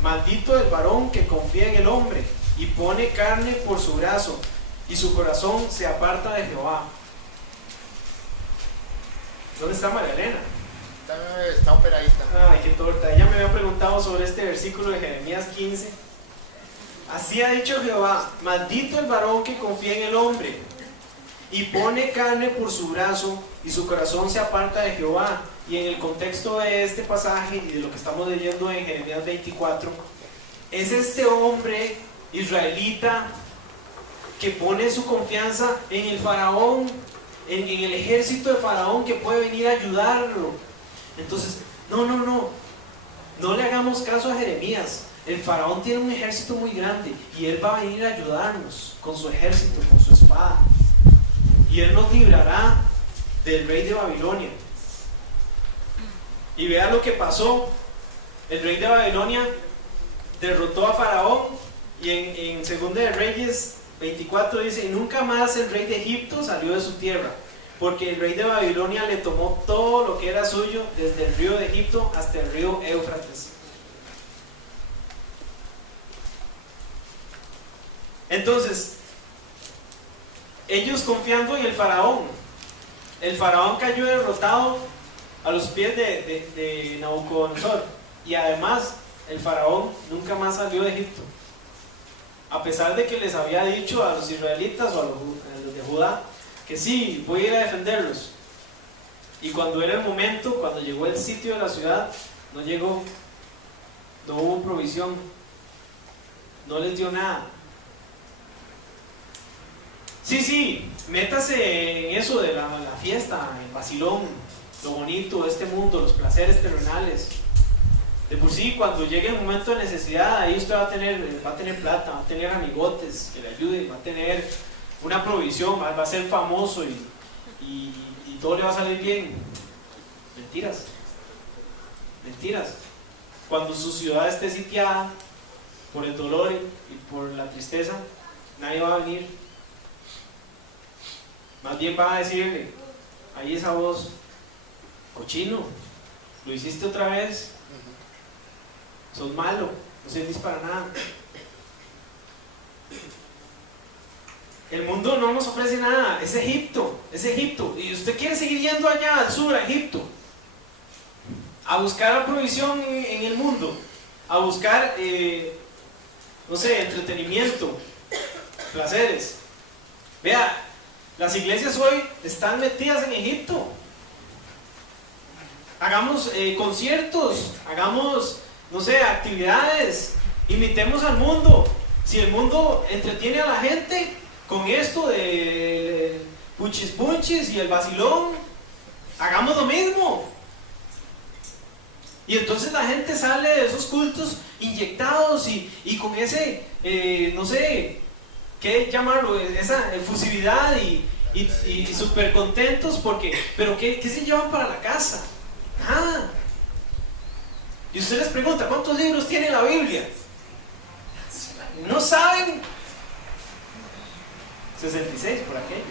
maldito el varón que confía en el hombre y pone carne por su brazo, y su corazón se aparta de Jehová. ¿Dónde está María Elena? Está operadita. Ay, qué torta. Ella me había preguntado sobre este versículo de Jeremías 15. Así ha dicho Jehová, maldito el varón que confía en el hombre y pone carne por su brazo, y su corazón se aparta de Jehová. Y en el contexto de este pasaje y de lo que estamos leyendo en Jeremías 24, es este hombre israelita que pone su confianza en el faraón, en el ejército de Faraón que puede venir a ayudarlo. Entonces, no le hagamos caso a Jeremías. El Faraón tiene un ejército muy grande y él va a venir a ayudarnos con su ejército, con su espada, y él nos librará del rey de Babilonia. Y vea lo que pasó. El rey de Babilonia derrotó a Faraón, y en 2 de Reyes 24 dice: y nunca más el rey de Egipto salió de su tierra, porque el rey de Babilonia le tomó todo lo que era suyo, desde el río de Egipto hasta el río Éufrates. Entonces, ellos confiando en el faraón cayó derrotado a los pies de Nabucodonosor, y además el faraón nunca más salió de Egipto, a pesar de que les había dicho a los israelitas o a los de Judá que sí, voy a ir a defenderlos. Y cuando era el momento, cuando llegó el sitio de la ciudad, no llegó, no hubo provisión, no les dio nada. Sí, métase en eso de la fiesta, el vacilón, lo bonito de este mundo, los placeres terrenales. De por sí, cuando llegue el momento de necesidad, ahí usted va a tener plata, va a tener amigotes que le ayuden, va a tener una provisión, va a ser famoso y todo le va a salir bien. Mentiras. Cuando su ciudad esté sitiada por el dolor y por la tristeza, nadie va a venir. Más bien va a decirle: ahí esa voz, cochino, lo hiciste otra vez, sos malo, no sirves para nada. El mundo no nos ofrece nada, es Egipto, es Egipto. Y usted quiere seguir yendo allá al sur, a Egipto, a buscar la provisión en el mundo, a buscar, no sé, entretenimiento, placeres. Vea, las iglesias hoy están metidas en Egipto. Hagamos conciertos, hagamos, no sé, actividades, imitemos al mundo. Si el mundo entretiene a la gente con esto de puchis punchis y el vacilón, hagamos lo mismo. Y entonces la gente sale de esos cultos inyectados y con ese, no sé, ¿qué llamarlo? Esa efusividad y súper contentos porque, pero ¿qué se llevan para la casa? Nada. Y usted les pregunta, ¿cuántos libros tiene la Biblia? No saben. 66 por aquello.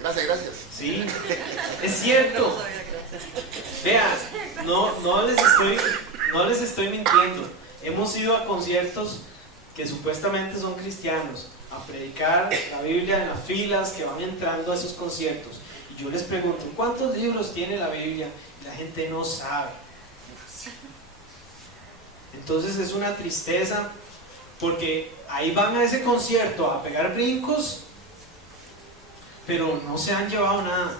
Gracias. Sí, es cierto. Vean, no les estoy mintiendo. Hemos ido a conciertos que supuestamente son cristianos, a predicar la Biblia en las filas que van entrando a esos conciertos. Y yo les pregunto, ¿cuántos libros tiene la Biblia? Y la gente no sabe. Entonces es una tristeza porque ahí van a ese concierto a pegar brincos, pero no se han llevado nada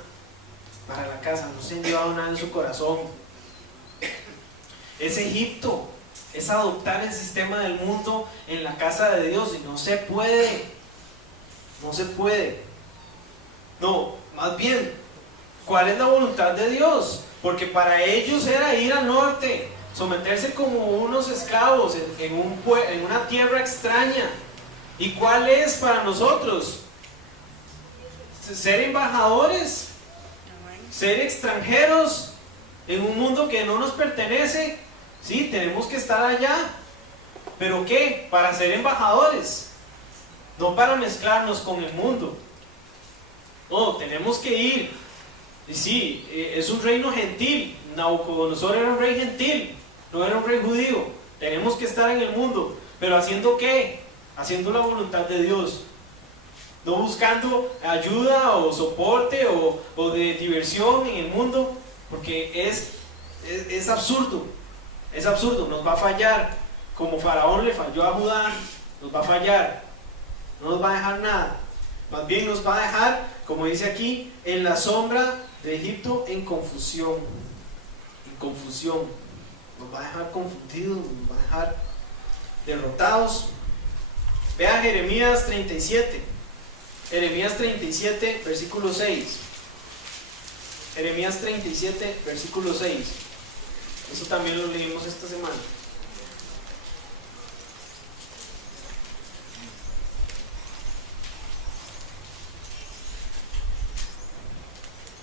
para la casa, no se han llevado nada en su corazón. Es Egipto, es adoptar el sistema del mundo en la casa de Dios y no se puede, no se puede. No, más bien, ¿cuál es la voluntad de Dios? Porque para ellos era ir al norte, someterse como unos esclavos en una tierra extraña. ¿Y cuál es para nosotros? Ser embajadores, ser extranjeros en un mundo que no nos pertenece. Sí, tenemos que estar allá, pero ¿qué? Para ser embajadores, no para mezclarnos con el mundo. No, tenemos que ir. Y sí, es un reino gentil. Nabucodonosor era un rey gentil, no era un rey judío. Tenemos que estar en el mundo, pero ¿haciendo qué? Haciendo la voluntad de Dios. No buscando ayuda o soporte o de diversión en el mundo, porque es absurdo, es absurdo, nos va a fallar, como Faraón le falló a Judá, nos va a fallar, no nos va a dejar nada, más bien nos va a dejar, como dice aquí, en la sombra de Egipto en confusión, nos va a dejar confundidos, nos va a dejar derrotados. Vea Jeremías 37. Jeremías 37, versículo 6. Jeremías 37, versículo 6. Eso también lo leímos esta semana.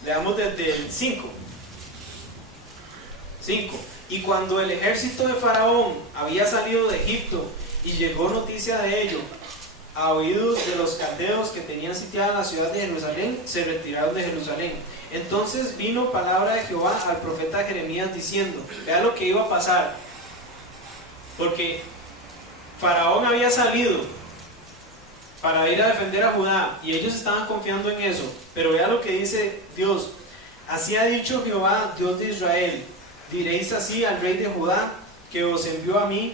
Leamos desde el 5. Y cuando el ejército de Faraón había salido de Egipto y llegó noticia de ello a oídos de los caldeos que tenían sitiada la ciudad de Jerusalén, se retiraron de Jerusalén. Entonces vino palabra de Jehová al profeta Jeremías diciendo, vea lo que iba a pasar, porque Faraón había salido para ir a defender a Judá y ellos estaban confiando en eso, pero vea lo que dice Dios. Así ha dicho Jehová, Dios de Israel, diréis así al rey de Judá, que os envió a mí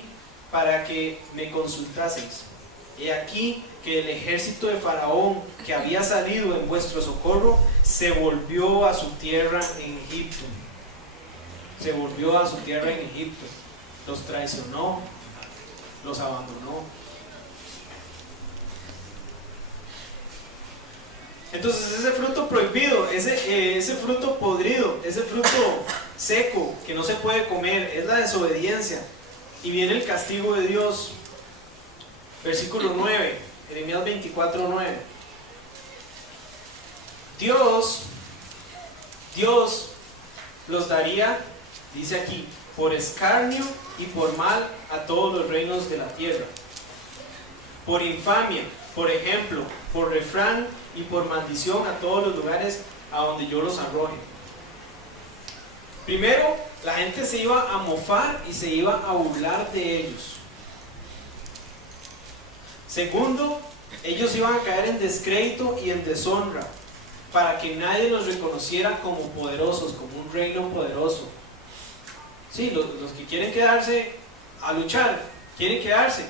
para que me consultaseis. He aquí que el ejército de Faraón que había salido en vuestro socorro se volvió a su tierra en Egipto. Se volvió a su tierra en Egipto. Los traicionó, los abandonó. Entonces ese fruto prohibido, ese fruto podrido, ese fruto seco que no se puede comer, es la desobediencia. Y viene el castigo de Dios. Versículo 9, Jeremías 24, 9. Dios los daría, dice aquí, por escarnio y por mal a todos los reinos de la tierra, por infamia, por ejemplo, por refrán y por maldición a todos los lugares a donde yo los arroje. Primero, la gente se iba a mofar y se iba a burlar de ellos. Segundo, ellos iban a caer en descrédito y en deshonra, para que nadie los reconociera como poderosos, como un reino poderoso. Sí, los que quieren quedarse a luchar, quieren quedarse.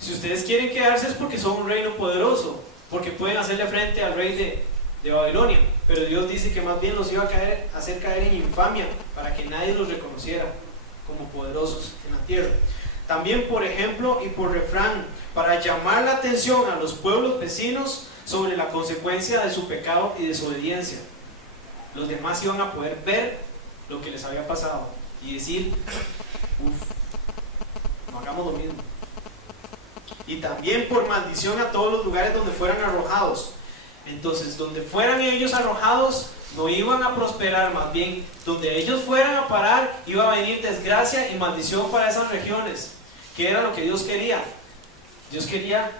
Si ustedes quieren quedarse es porque son un reino poderoso, porque pueden hacerle frente al rey de Babilonia. Pero Dios dice que más bien los iba a hacer caer en infamia, para que nadie los reconociera como poderosos en la tierra. También, por ejemplo y por refrán, para llamar la atención a los pueblos vecinos sobre la consecuencia de su pecado y desobediencia. Los demás iban a poder ver lo que les había pasado y decir, no hagamos lo mismo. Y también por maldición a todos los lugares donde fueran arrojados. Entonces, donde fueran ellos arrojados, no iban a prosperar, más bien, donde ellos fueran a parar, iba a venir desgracia y maldición para esas regiones. ¿Qué era lo que Dios quería? Dios quería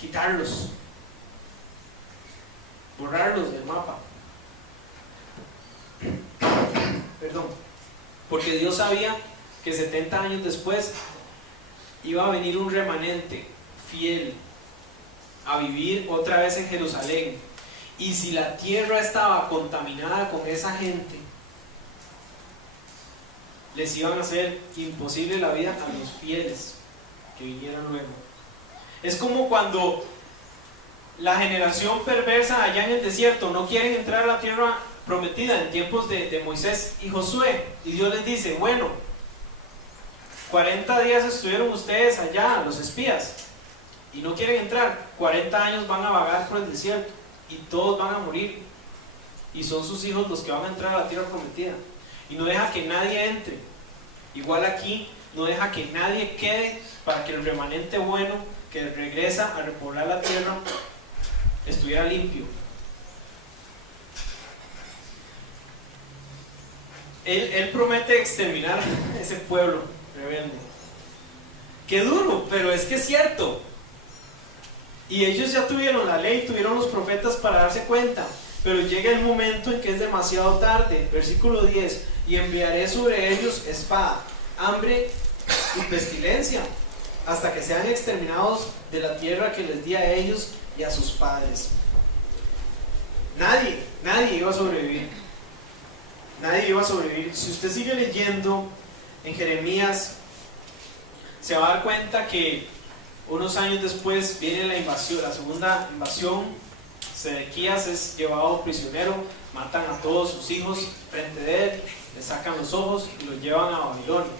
quitarlos, borrarlos del mapa. Perdón. Porque Dios sabía que 70 años después iba a venir un remanente fiel a vivir otra vez en Jerusalén. Y si la tierra estaba contaminada con esa gente, les iban a hacer imposible la vida a los fieles que vinieran luego. Es como cuando la generación perversa allá en el desierto no quieren entrar a la tierra prometida en tiempos de Moisés y Josué, y Dios les dice, bueno, 40 días estuvieron ustedes allá, los espías, y no quieren entrar. 40 años van a vagar por el desierto y todos van a morir, y son sus hijos los que van a entrar a la tierra prometida, y no deja que nadie entre. Igual aquí, no deja que nadie quede, para que el remanente bueno que regresa a repoblar la tierra estuviera limpio. Él promete exterminar ese pueblo rebelde. Qué duro, pero es que es cierto. Y ellos ya tuvieron la ley, tuvieron los profetas para darse cuenta, pero llega el momento en que es demasiado tarde. Versículo 10: y enviaré sobre ellos espada, hambre y pestilencia, hasta que sean exterminados de la tierra que les di a ellos y a sus padres. Nadie iba a sobrevivir. Nadie iba a sobrevivir. Si usted sigue leyendo en Jeremías, se va a dar cuenta que unos años después viene la invasión, la segunda invasión. Sedequías es llevado prisionero, matan a todos sus hijos frente de él, le sacan los ojos y los llevan a Babilonia.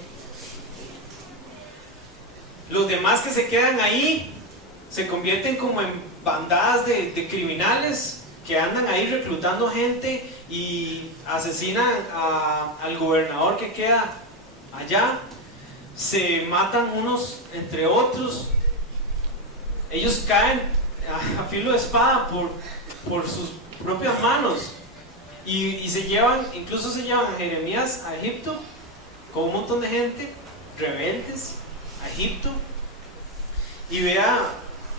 Los demás que se quedan ahí se convierten como en bandadas de criminales que andan ahí reclutando gente y asesinan al gobernador que queda allá. Se matan unos entre otros. Ellos caen a filo de espada por sus propias manos, y se llevan, incluso se llevan a Jeremías a Egipto con un montón de gente rebeldes a Egipto. Y vea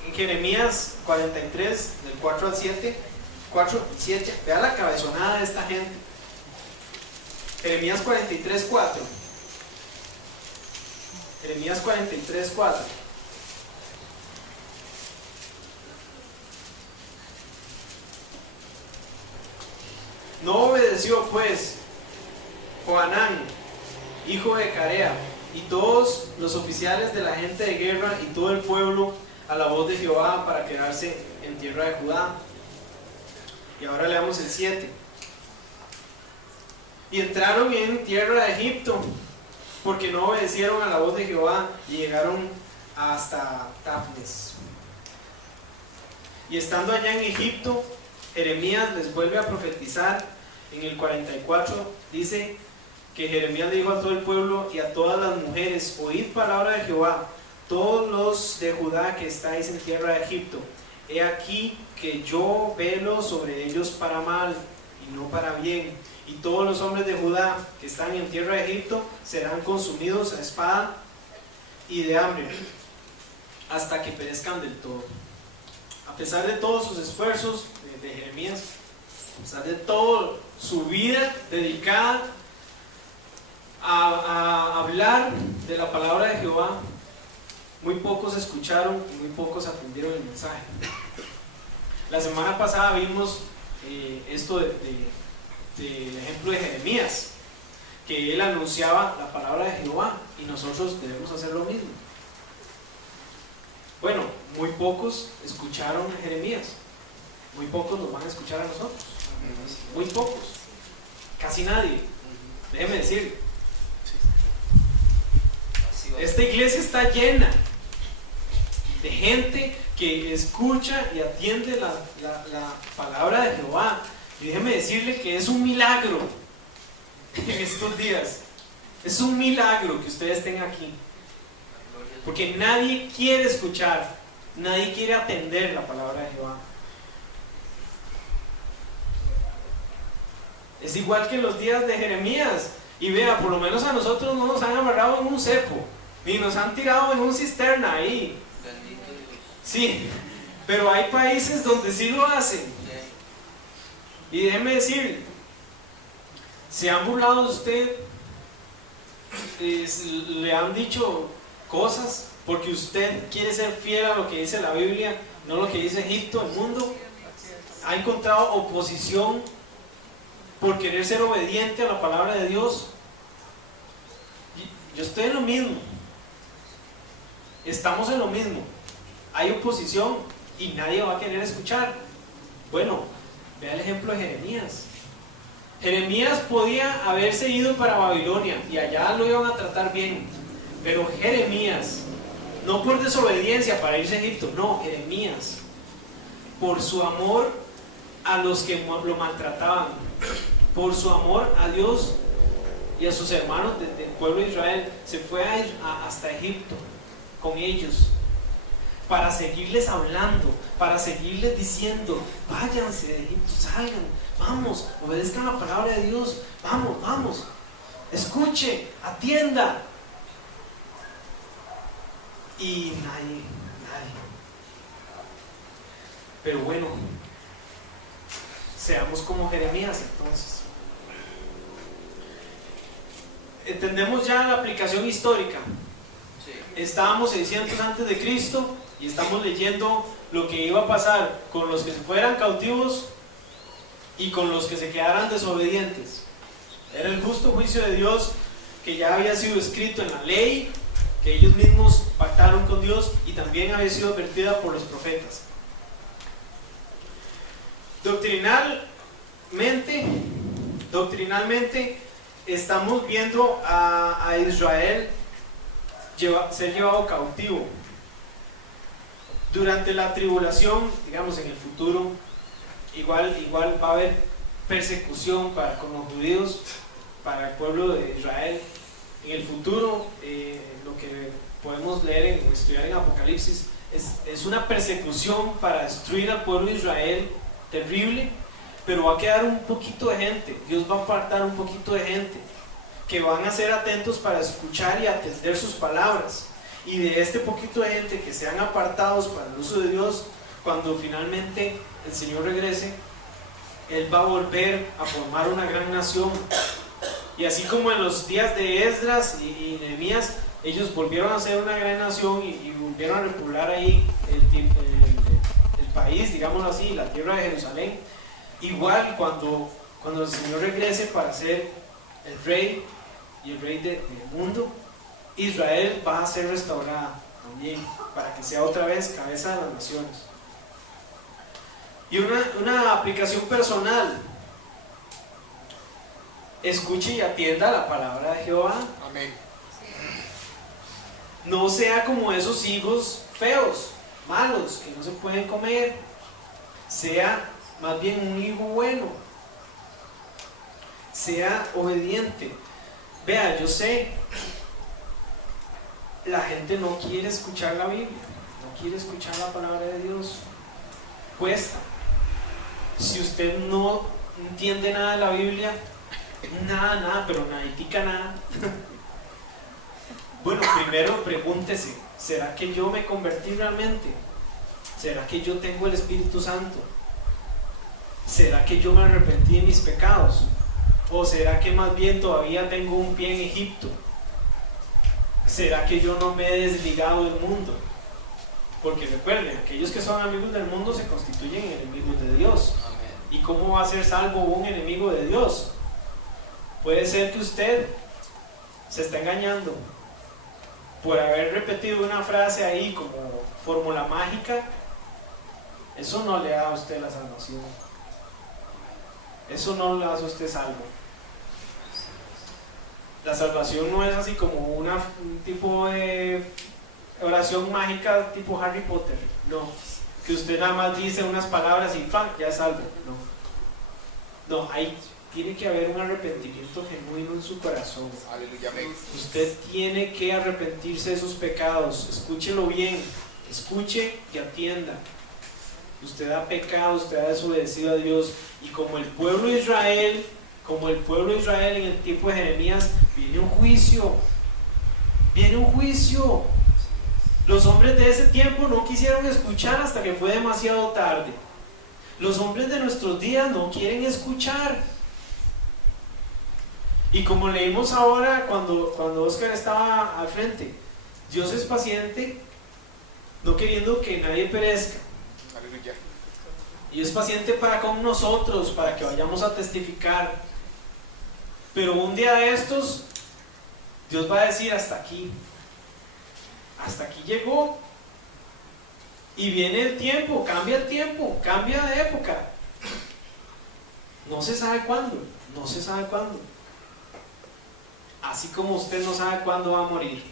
en Jeremías 43 del 4 al 7, vea la cabezonada de esta gente. Jeremías 43, 4. Jeremías 43, 4. No obedeció pues Johanán, hijo de Carea, y todos los oficiales de la gente de guerra y todo el pueblo a la voz de Jehová para quedarse en tierra de Judá. Y ahora leamos el 7. Y entraron en tierra de Egipto, porque no obedecieron a la voz de Jehová, y llegaron hasta Tafnes. Y estando allá en Egipto, Jeremías les vuelve a profetizar. En el 44 dice que Jeremías le dijo a todo el pueblo y a todas las mujeres: oíd palabra de Jehová, todos los de Judá que estáis en tierra de Egipto. He aquí que yo velo sobre ellos para mal y no para bien, y todos los hombres de Judá que están en tierra de Egipto serán consumidos a espada y de hambre, hasta que perezcan del todo. A pesar de todos sus esfuerzos de Jeremías, pesar de todo su vida dedicada a hablar de la palabra de Jehová, muy pocos escucharon y muy pocos atendieron el mensaje. La semana pasada vimos esto del ejemplo de Jeremías, que él anunciaba la palabra de Jehová y nosotros debemos hacer lo mismo. Bueno, muy pocos escucharon a Jeremías, muy pocos nos van a escuchar a nosotros, muy pocos, casi nadie. Déjeme decir, esta iglesia está llena de gente que escucha y atiende la palabra de Jehová, y déjeme decirle que es un milagro en estos días, es un milagro que ustedes estén aquí, porque nadie quiere escuchar, nadie quiere atender la palabra de Jehová. Es igual que en los días de Jeremías. Y vea, por lo menos a nosotros no nos han amarrado en un cepo, ni nos han tirado en un cisterna ahí. Sí, pero hay países donde sí lo hacen. Y déjeme decir, se han burlado de usted, le han dicho cosas porque usted quiere ser fiel a lo que dice la Biblia, no lo que dice Egipto, el mundo. Ha encontrado oposición por querer ser obediente a la palabra de Dios. Yo estoy en lo mismo, estamos en lo mismo, hay oposición y nadie va a querer escuchar. Bueno, vea el ejemplo de Jeremías. Jeremías podía haberse ido para Babilonia y allá lo iban a tratar bien, pero Jeremías, no por desobediencia para irse a Egipto, no, Jeremías, por su amor a los que lo maltrataban, por su amor a Dios y a sus hermanos del pueblo de Israel, se fue hasta Egipto con ellos para seguirles hablando, para seguirles diciendo: váyanse de Egipto, salgan, vamos, obedezcan la palabra de Dios, vamos, vamos, escuche, atienda. Y nadie. Pero bueno, seamos como Jeremías entonces. Entendemos ya la aplicación histórica. Estábamos 600 antes de Cristo y estamos leyendo lo que iba a pasar con los que se fueran cautivos y con los que se quedaran desobedientes. Era el justo juicio de Dios que ya había sido escrito en la ley, que ellos mismos pactaron con Dios, y también había sido advertida por los profetas. Doctrinalmente estamos viendo a Israel ser llevado cautivo. Durante la tribulación, digamos en el futuro, igual va a haber persecución con los judíos, para el pueblo de Israel. En el futuro, lo que podemos leer o estudiar en Apocalipsis es una persecución para destruir al pueblo de Israel, terrible, pero va a quedar un poquito de gente. Dios va a apartar un poquito de gente que van a ser atentos para escuchar y atender sus palabras. Y de este poquito de gente que sean apartados para el uso de Dios, cuando finalmente el Señor regrese, Él va a volver a formar una gran nación. Y así como en los días de Esdras y Nehemías, ellos volvieron a ser una gran nación y volvieron a repoblar ahí el país, digámoslo así, la tierra de Jerusalén. Igual cuando el Señor regrese para ser el rey y el rey del mundo, Israel va a ser restaurada también, para que sea otra vez cabeza de las naciones. Y una aplicación personal: escuche y atienda la palabra de Jehová. Amén. No sea como esos higos feos, malos, que no se pueden comer. Sea más bien un hijo bueno. Sea obediente. Vea, yo sé, la gente no quiere escuchar la Biblia, no quiere escuchar la palabra de Dios. Cuesta. Si usted no entiende nada de la Biblia, nada, pero naditica nada. Bueno, primero pregúntese: ¿será que yo me convertí realmente? ¿Será que yo tengo el Espíritu Santo? ¿Será que yo me arrepentí de mis pecados? ¿O será que más bien todavía tengo un pie en Egipto? ¿Será que yo no me he desligado del mundo? Porque recuerden, aquellos que son amigos del mundo se constituyen enemigos de Dios. ¿Y cómo va a ser salvo un enemigo de Dios? Puede ser que usted se está engañando por haber repetido una frase ahí como fórmula mágica. Eso no le da a usted la salvación. Eso no le hace a usted salvo. La salvación no es así como un tipo de oración mágica tipo Harry Potter. No, que usted nada más dice unas palabras y ¡pam!, ya es salvo. No, ahí tiene que haber un arrepentimiento genuino en su corazón. Aleluya, amén. Usted tiene que arrepentirse de sus pecados. Escúchelo bien, escuche y atienda. Usted ha pecado, usted ha desobedecido a Dios, y como el pueblo de Israel en el tiempo de Jeremías, viene un juicio. Los hombres de ese tiempo no quisieron escuchar hasta que fue demasiado tarde. Los hombres de nuestros días no quieren escuchar. Y como leímos ahora cuando Oscar estaba al frente, Dios es paciente, no queriendo que nadie perezca. Aleluya. Y es paciente para con nosotros, para que vayamos a testificar. Pero un día de estos, Dios va a decir: hasta aquí llegó. Y viene el tiempo, cambia de época. No se sabe cuándo. Así como usted no sabe cuándo va a morir.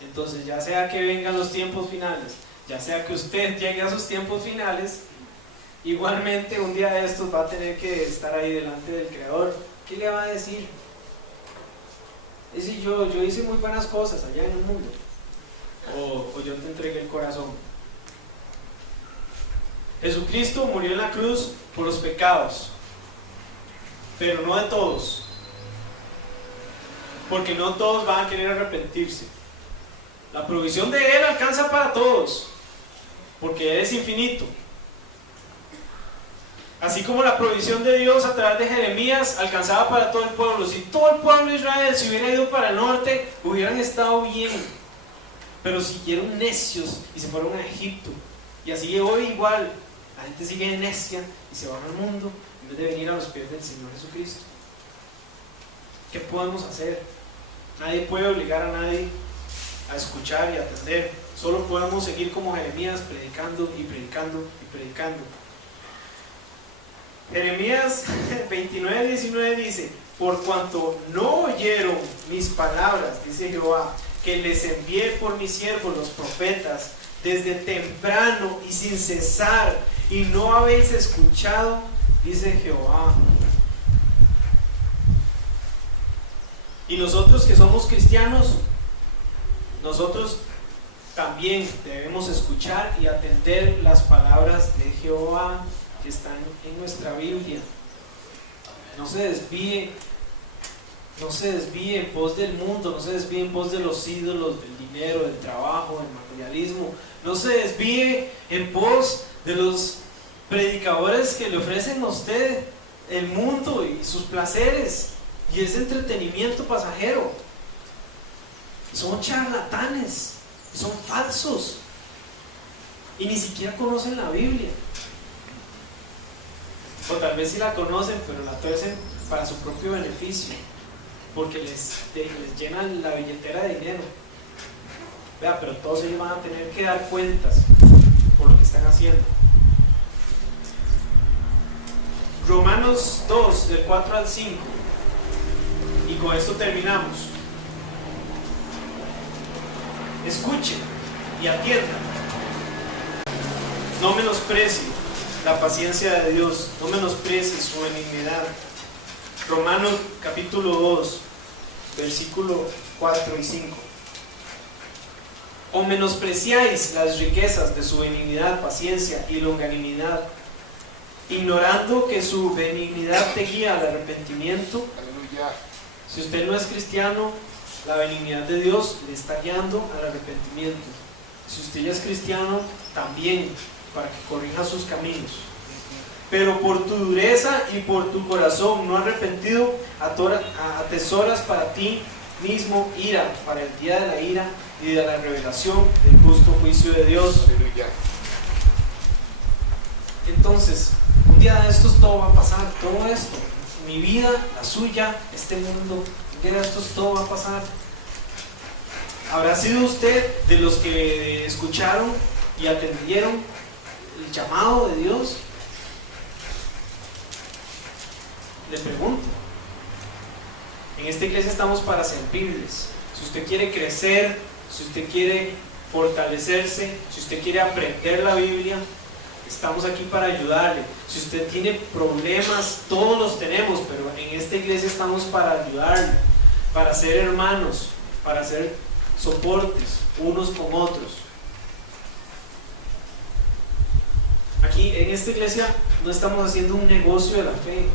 Entonces, ya sea que vengan los tiempos finales, ya sea que usted llegue a sus tiempos finales, igualmente un día de estos va a tener que estar ahí delante del Creador. ¿Qué le va a decir? Es decir, yo hice muy buenas cosas allá en el mundo, o yo te entregué el corazón. Jesucristo murió en la cruz por los pecados, pero no de todos, porque no todos van a querer arrepentirse. La provisión de Él alcanza para todos, porque Él es infinito. Así como la provisión de Dios a través de Jeremías alcanzaba para todo el pueblo. Si todo el pueblo de Israel se hubiera ido para el norte, hubieran estado bien. Pero siguieron necios y se fueron a Egipto. Y así hoy igual, la gente sigue necia y se va al mundo en vez de venir a los pies del Señor Jesucristo. ¿Qué podemos hacer? Nadie puede obligar a nadie a escuchar y atender. Solo podemos seguir como Jeremías, predicando y predicando y predicando. Jeremías 29:19 dice: por cuanto no oyeron mis palabras, dice Jehová, que les envié por mis siervos los profetas, desde temprano y sin cesar, y no habéis escuchado, dice Jehová. Y nosotros que somos cristianos, nosotros también debemos escuchar y atender las palabras de Jehová que están en nuestra Biblia. No se desvíe en pos del mundo, no se desvíe en pos de los ídolos, del dinero, del trabajo, del materialismo. No se desvíe en pos de los predicadores que le ofrecen a usted el mundo y sus placeres y ese entretenimiento pasajero. Son charlatanes, son falsos y ni siquiera conocen la Biblia. O tal vez sí la conocen, pero la tuercen para su propio beneficio, porque les llenan la billetera de dinero. Vea, pero todos ellos van a tener que dar cuentas por lo que están haciendo. Romanos 2, del 4 al 5. Y con esto terminamos. Escuchen y atiendan. No menosprecie la paciencia de Dios, no menosprecie su benignidad. Romanos capítulo 2, versículo 4 y 5. O menospreciáis las riquezas de su benignidad, paciencia y longanimidad, ignorando que su benignidad te guía al arrepentimiento. Aleluya. Si usted no es cristiano, la benignidad de Dios le está guiando al arrepentimiento. Si usted ya es cristiano, también, para que corrija sus caminos. pero por tu dureza y por tu corazón no arrepentido, atesoras para ti mismo ira, para el día de la ira y de la revelación del justo juicio de Dios. Aleluya. Entonces, un día de estos todo va a pasar, todo esto, mi vida, la suya, este mundo, un día de estos todo va a pasar. ¿Habrá sido usted de los que escucharon y atendieron el llamado de Dios? Le pregunto. En esta iglesia estamos para servirles. Si usted quiere crecer, si usted quiere fortalecerse, si usted quiere aprender la Biblia, estamos aquí para ayudarle. Si usted tiene problemas, todos los tenemos, pero en esta iglesia estamos para ayudarle, para ser hermanos, para ser soportes unos con otros. Aquí en esta iglesia no estamos haciendo un negocio de la fe.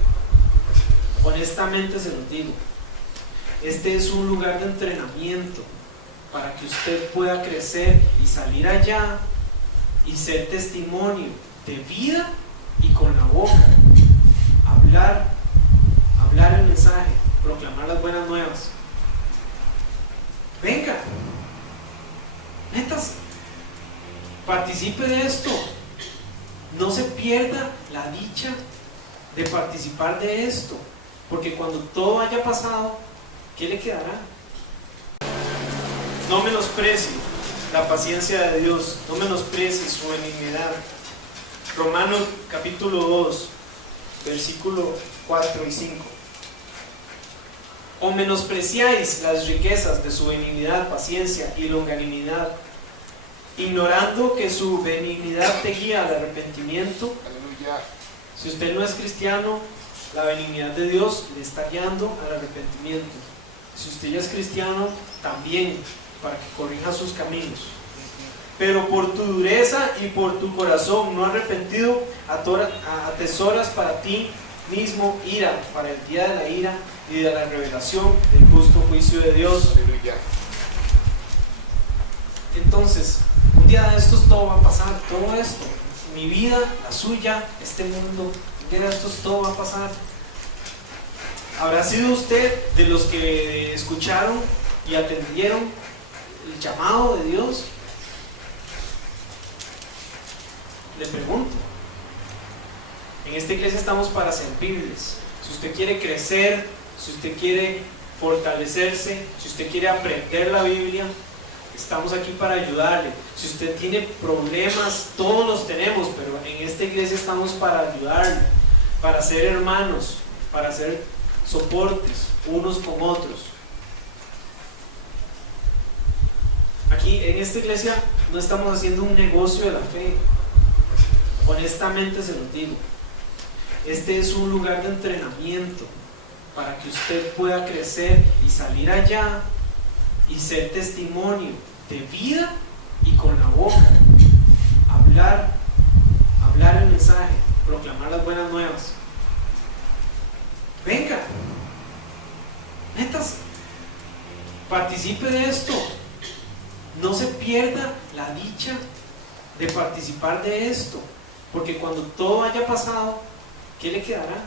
Honestamente se los digo. Este es un lugar de entrenamiento para que usted pueda crecer y salir allá y ser testimonio de vida y con la boca hablar el mensaje, proclamar las buenas nuevas. Venga, métase, participe de esto, no se pierda la dicha de participar de esto, porque cuando todo haya pasado, ¿qué le quedará? No menosprecie la paciencia de Dios, no menosprecie su benignidad. Romanos capítulo 2, versículo 4 y 5. ¿O menospreciáis las riquezas de su benignidad, paciencia y longanimidad, ignorando que su benignidad te guía al arrepentimiento? Aleluya. Si usted no es cristiano, la benignidad de Dios le está guiando al arrepentimiento. Si usted ya es cristiano, también, para que corrija sus caminos. Pero por tu dureza y por tu corazón no arrepentido, atesoras para ti mismo ira, para el día de la ira y de la revelación del justo juicio de Dios. Aleluya. Entonces, un día de estos todo va a pasar, todo esto, mi vida, la suya, este mundo, un día de estos todo va a pasar. ¿Habrá sido usted de los que escucharon y atendieron el llamado de Dios? Le pregunto. En esta iglesia estamos para servirles. Si usted quiere crecer, si usted quiere fortalecerse, si usted quiere aprender la Biblia, estamos aquí para ayudarle. Si usted tiene problemas, todos los tenemos, pero en esta iglesia estamos para ayudarle, para ser hermanos, para ser soportes unos con otros. Aquí en esta iglesia no estamos haciendo un negocio de la fe. Honestamente se los digo. Este es un lugar de entrenamiento para que usted pueda crecer y salir allá y ser testimonio de vida y con la boca hablar el mensaje, proclamar las buenas nuevas. Venga, métase, participe de esto, no se pierda la dicha de participar de esto, porque cuando todo haya pasado, ¿qué le quedará?